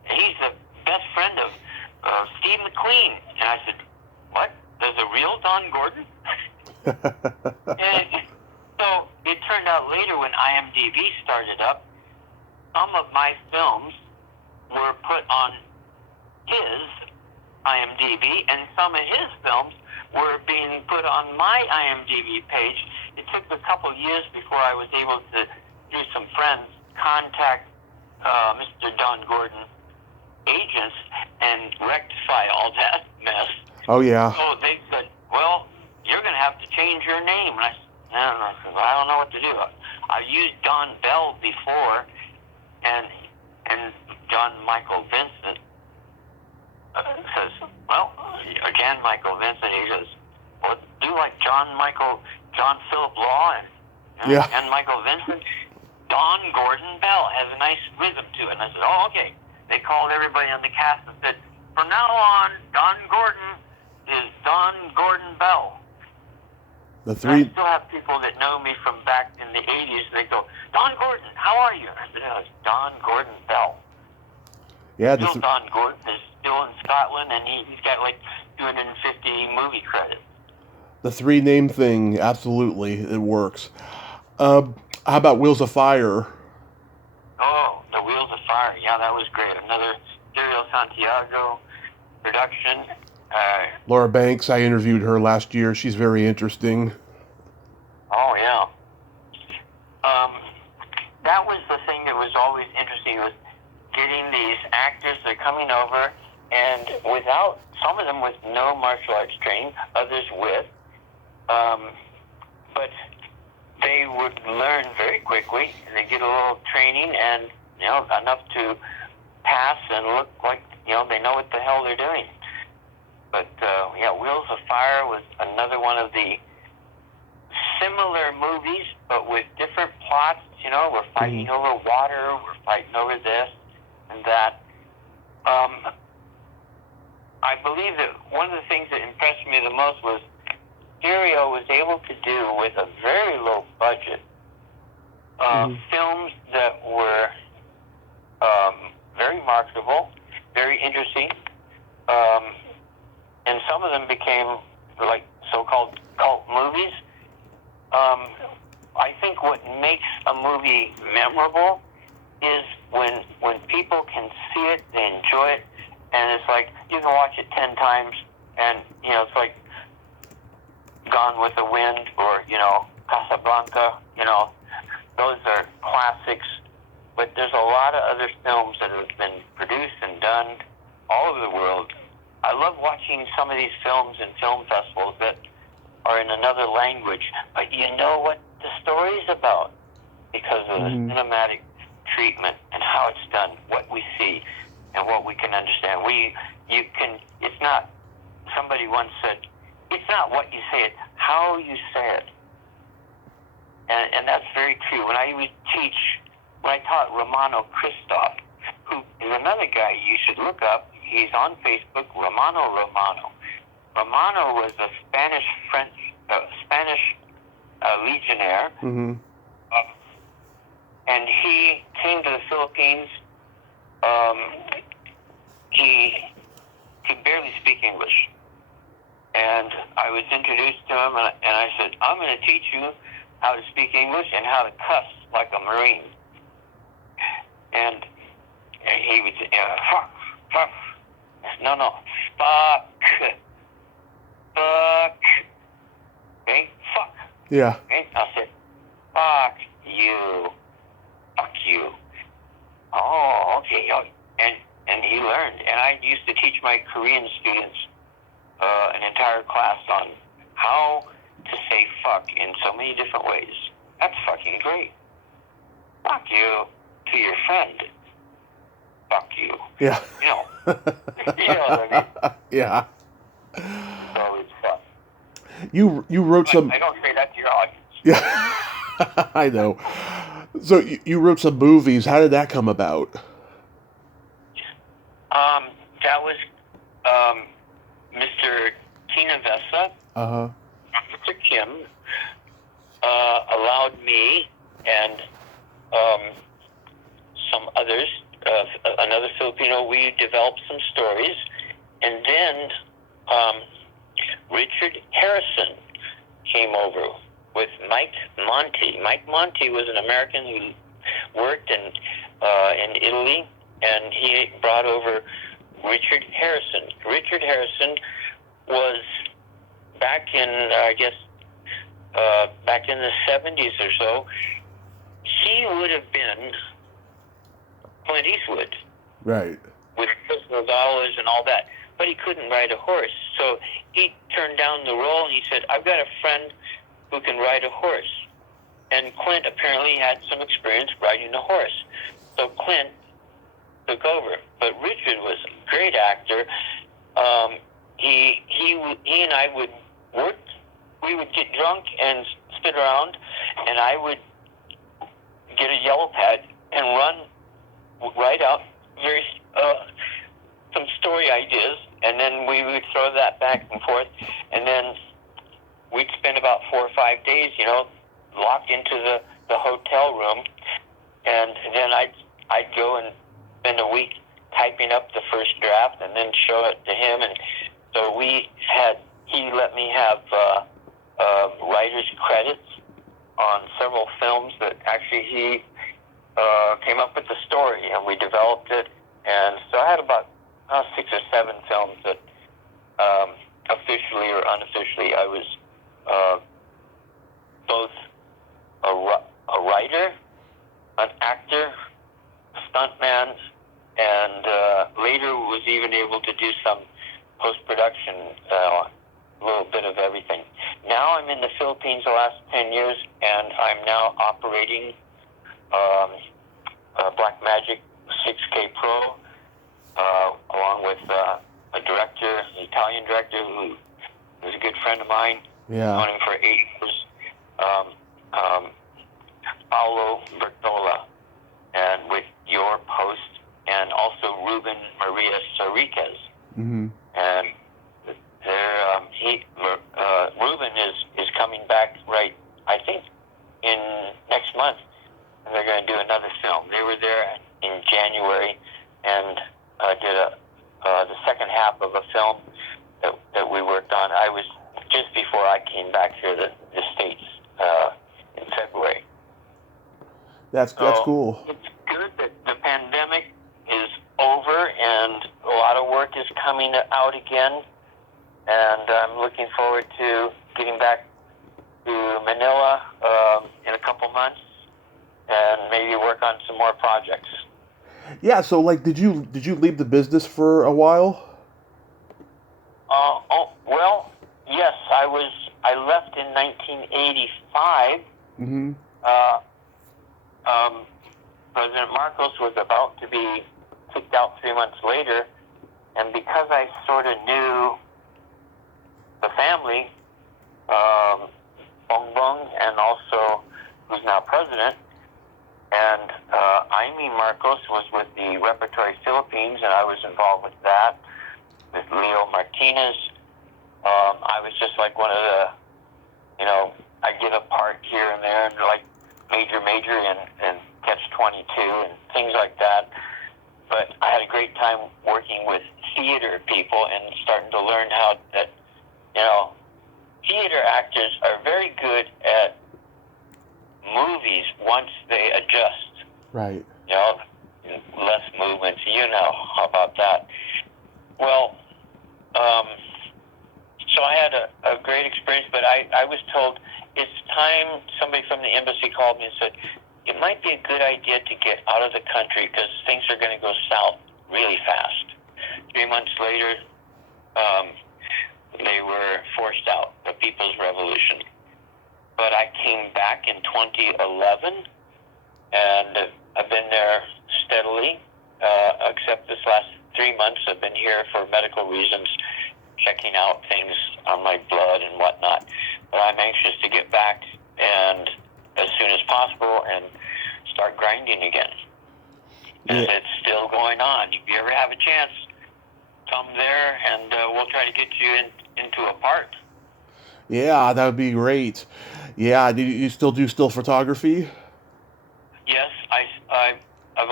and he's the best friend of Steve McQueen. And I said, what? There's a real Don Gordon? And so it turned out later when IMDb started up, some of my films were put on his IMDb, and some of his films were being put on my IMDb page. It took a couple of years before I was able to, through some friends, contact Mr. Don Gordon agents and rectify all that mess. Oh, yeah. So they said, well, you're going to have to change your name. And I don't know what to do. I've used Don Bell before, and John Michael Vincent says, well, again, Michael Vincent, he says, well, do like John Philip Law and Michael Vincent. Don Gordon Bell has a nice rhythm to it. And I said, oh, okay. They called everybody on the cast and said, from now on, Don Gordon is Don Gordon Bell. I still have people that know me from back in the 80s. They go, Don Gordon, how are you? I said, oh, it's Don Gordon Bell. Yeah, Still Don Gordon is still in Scotland, and he's got like 250 movie credits. The three name thing, absolutely, it works. How about Wheels of Fire? Oh, the Wheels of Fire. Yeah, that was great. Another Dario Santiago production. Laura Banks, I interviewed her last year. She's very interesting. Oh, yeah. That was the thing that was always interesting, was getting these actors that are coming over, and without, some of them with no martial arts training, others with, but they would learn very quickly, and they get a little training, and, enough to pass and look like, they know what the hell they're doing. But, Wheels of Fire was another one of the similar movies, but with different plots. You know, we're fighting over water, we're fighting over this and that. I believe that one of the things that impressed me the most was Stereo was able to do, with a very low budget, films that were very marketable, very interesting, and some of them became like so-called cult movies. I think what makes a movie memorable is when people can see it, they enjoy it, and it's like you can watch it 10 times, and you know it's like Gone with the Wind or Casablanca. Those are classics. But there's a lot of other films that have been produced and done all over the world. I love watching some of these films in film festivals that are in another language, but you know what the story's about because of the cinematic treatment and how it's done, what we see, and what we can understand. It's not, somebody once said, it's not what you say, it's how you say it. And that's very true. When I taught Romano Christoph, who is another guy you should look up. He's on Facebook, Romano. Romano was a Spanish legionnaire, and he came to the Philippines. He could barely speak English, and I was introduced to him, and I said, I'm going to teach you how to speak English and how to cuss like a Marine. And he would say, fuck. No, fuck. Okay, fuck. Yeah. Okay, I said, fuck you. Oh, okay. And he learned. And I used to teach my Korean students an entire class on how to say fuck in so many different ways. That's fucking great. Fuck you to your friend. Fuck you. Yeah. You know what I mean? Yeah. So it's fun. You wrote some. I don't say that to your audience. Yeah. I know. So you wrote some movies. How did that come about? That was Mr. Tina Vesa. Mr. Kim allowed me and some others, another Filipino, we developed some stories, and then Richard Harrison came over with Mike Monti. Mike Monti was an American who worked in Italy, and he brought over Richard Harrison. Richard Harrison was back in, back in the 70s or so, he would have been Clint Eastwood. Right. With personal dollars and all that. But he couldn't ride a horse. So he turned down the role and he said, I've got a friend who can ride a horse. And Clint apparently had some experience riding a horse. So Clint took over. But Richard was a great actor. He and I would work. We would get drunk and sit around, and I would get a yellow pad and write out some story ideas, and then we would throw that back and forth, and then we'd spend about 4 or 5 days, locked into the hotel room, and then I'd go and spend a week typing up the first draft and then show it to him, and so he let me have writer's credits on several films that actually he came up with the story, and we developed it. And so I had about 6 or 7 films that officially or unofficially I was both a writer, an actor, a stuntman, and later was even able to do some post-production, a little bit of everything. Now I'm in the Philippines the last 10 years, and I'm now operating Black Magic 6K Pro, along with a director, an Italian director who was a good friend of mine. Yeah. Known him for 8 years. um, um, Paulo Bertola, and with your post, and also Ruben Maria Sariquez. Mm-hmm. And Ruben is coming back, right, I think, in next month, and they're going to do another film. They were there in January and did the second half of a film that we worked on. I was just before I came back here to the States in February. That's cool. It's good that the pandemic is over and a lot of work is coming out again. And I'm looking forward to getting back to Manila in a couple months and maybe work on some more projects. Yeah. So, like, did you leave the business for a while? Well, yes, I left in 1985. Mm-hmm. President Marcos was about to be kicked out 3 months later, and because I sort of knew the family, Bong Bong, and also who's now president, and Aimee Marcos was with the Repertory Philippines, and I was involved with that, with Leo Martinez. I was just like one of the, I get a part here and there, and like Major, and Catch-22 and things like that. But I had a great time working with theater people and starting to learn how that, theater actors are very good at movies once they adjust. Right. Less movements, how about that. Well, so I had a great experience, but I was told it's time. Somebody from the embassy called me and said, it might be a good idea to get out of the country because things are going to go south really fast. 3 months later, they were forced out, the People's Revolution. But I came back in 2011, and I've been there steadily, except this last 3 months I've been here for medical reasons, checking out things on my blood and whatnot. But I'm anxious to get back and as soon as possible and start grinding again. And it's still going on. If you ever have a chance, come there and we'll try to get you into a part. Yeah, that would be great. Yeah, do you still do still photography? Yes, I've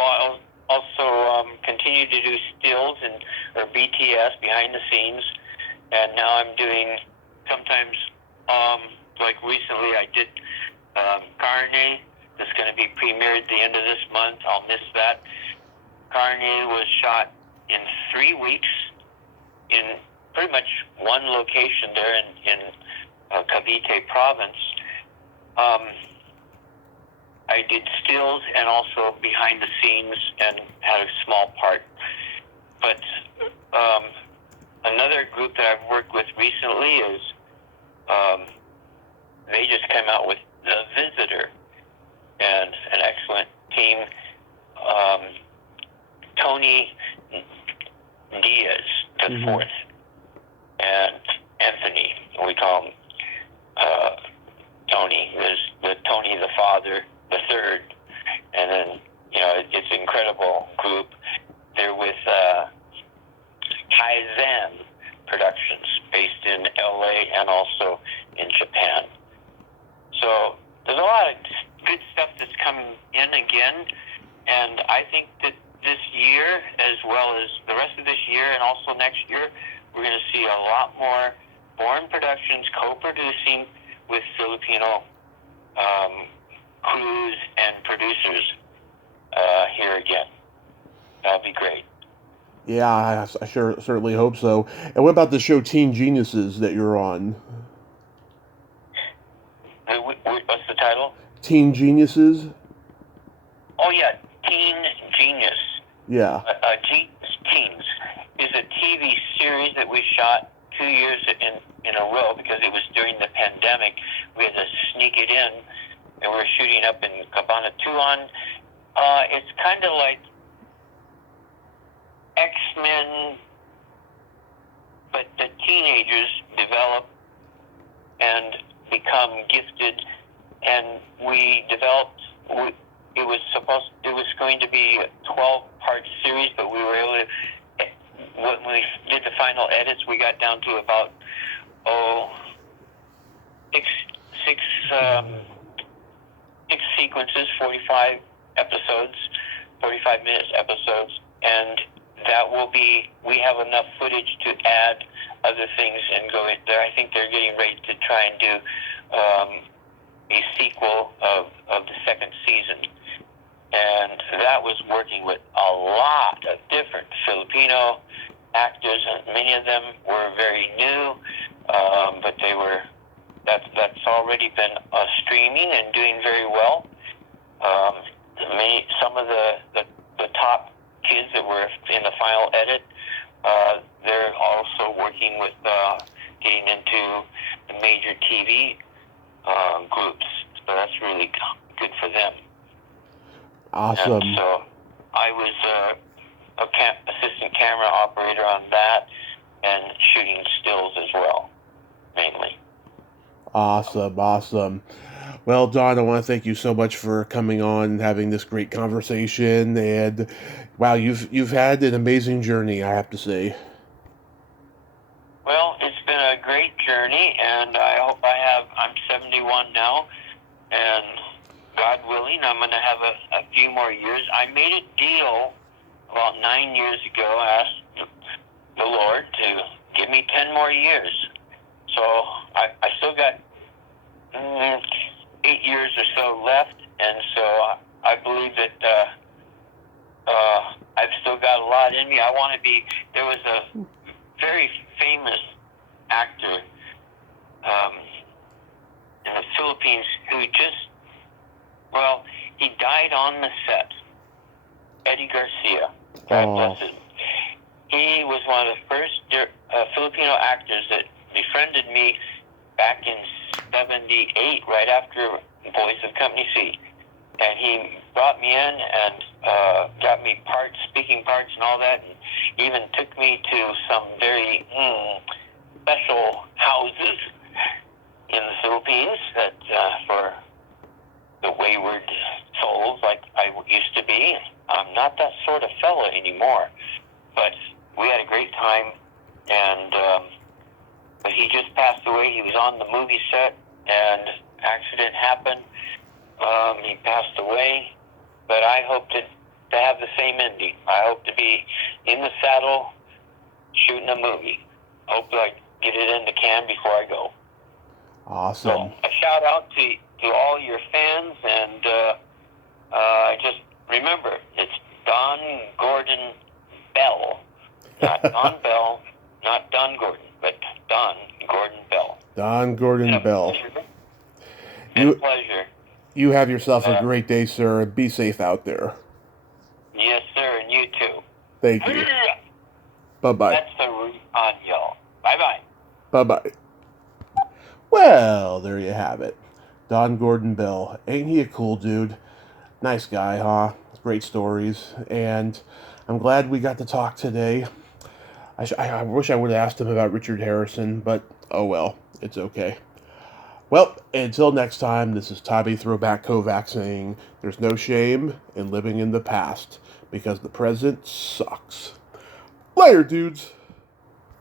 also continued to do stills or BTS, behind the scenes, and now I'm doing sometimes, like recently I did Carne. That's going to be premiered at the end of this month. I'll miss that. Carne was shot in 3 weeks in pretty much one location there in Cavite province. I did stills and also behind the scenes and had a small part. But another group that I've worked with recently is they just came out with The Visitor, and an excellent team. Tony Diaz the fourth, and Anthony, we call him Tony. There's the Tony the father, the third, and then it's an incredible group. They're with Kaizen Productions, based in LA and also in Japan. So there's a lot of good stuff that's coming in again, and I think that this year, as well as the rest of this year and also next year, we're going to see a lot more foreign productions co-producing with Filipino crews and producers here again. That'll be great. Yeah, I certainly hope so. And what about the show Teen Geniuses that you're on? What's the title? Teen Geniuses? Oh, yeah, Teen Genius. Yeah. Genius Teens is a TV series that we shot 2 years in a row because it was during the pandemic. We had to sneak it in, and we're shooting up in Cabanatuan. It's kind of like X-Men, but the teenagers develop and become gifted and we developed. It was going to be a 12-part series, but we were able to. When we did the final edits, we got down to about six sequences, 45 episodes, 45 minutes episodes, and that will be. We have enough footage to add other things and go in there. I think they're getting ready to try and do a sequel of the second season. And that was working with a lot of different Filipino actors, and many of them were very new, but that's already been streaming and doing very well. Some of the top kids that were in the final edit, they're also working with getting into the major TV groups, so that's really good for them. Awesome. And so I was assistant camera operator on that and shooting stills as well, mainly. Awesome. Well, Don, I want to thank you so much for coming on and having this great conversation. And wow, you've had an amazing journey, I have to say. Well, it's been a great journey, and I hope I'm 71 now, and God willing, I'm going to have a few more years. I made a deal about 9 years ago. I asked the Lord to give me 10 more years. So I still got 8 years or so left, and so I believe that I've still got a lot in me. I want to be. There was a very famous actor in the Philippines who he died on the set. Eddie Garcia. God bless him. He was one of the first Filipino actors that befriended me back in '78, right after Voice of Company C. And he brought me in and got me speaking parts and all that, and even took me to some very special houses in the Philippines that for the wayward souls like I used to be. I'm not that sort of fellow anymore, but we had a great time, and but he just passed away. He was on the movie set, and accident happened. He passed away, but I hope to have the same ending. I hope to be in the saddle shooting a movie. Hope I get it in the can before I go. Awesome. So a shout out to all your fans, and just remember, it's Don Gordon Bell, not Don Bell, not Don Gordon, but Don Gordon Bell. Don Gordon Bell. It's a pleasure. You have yourself a great day, sir, and be safe out there. Yes, sir, and you too. Thank you. Bye-bye. That's the root on y'all. Bye-bye. Bye-bye. Well, there you have it. Don Gordon Bell. Ain't he a cool dude? Nice guy, huh? Great stories. And I'm glad we got to talk today. I wish I would have asked him about Richard Harrison, but oh well. It's okay. Well, until next time, this is Tommy Throwback Kovac saying there's no shame in living in the past because the present sucks. Later, dudes.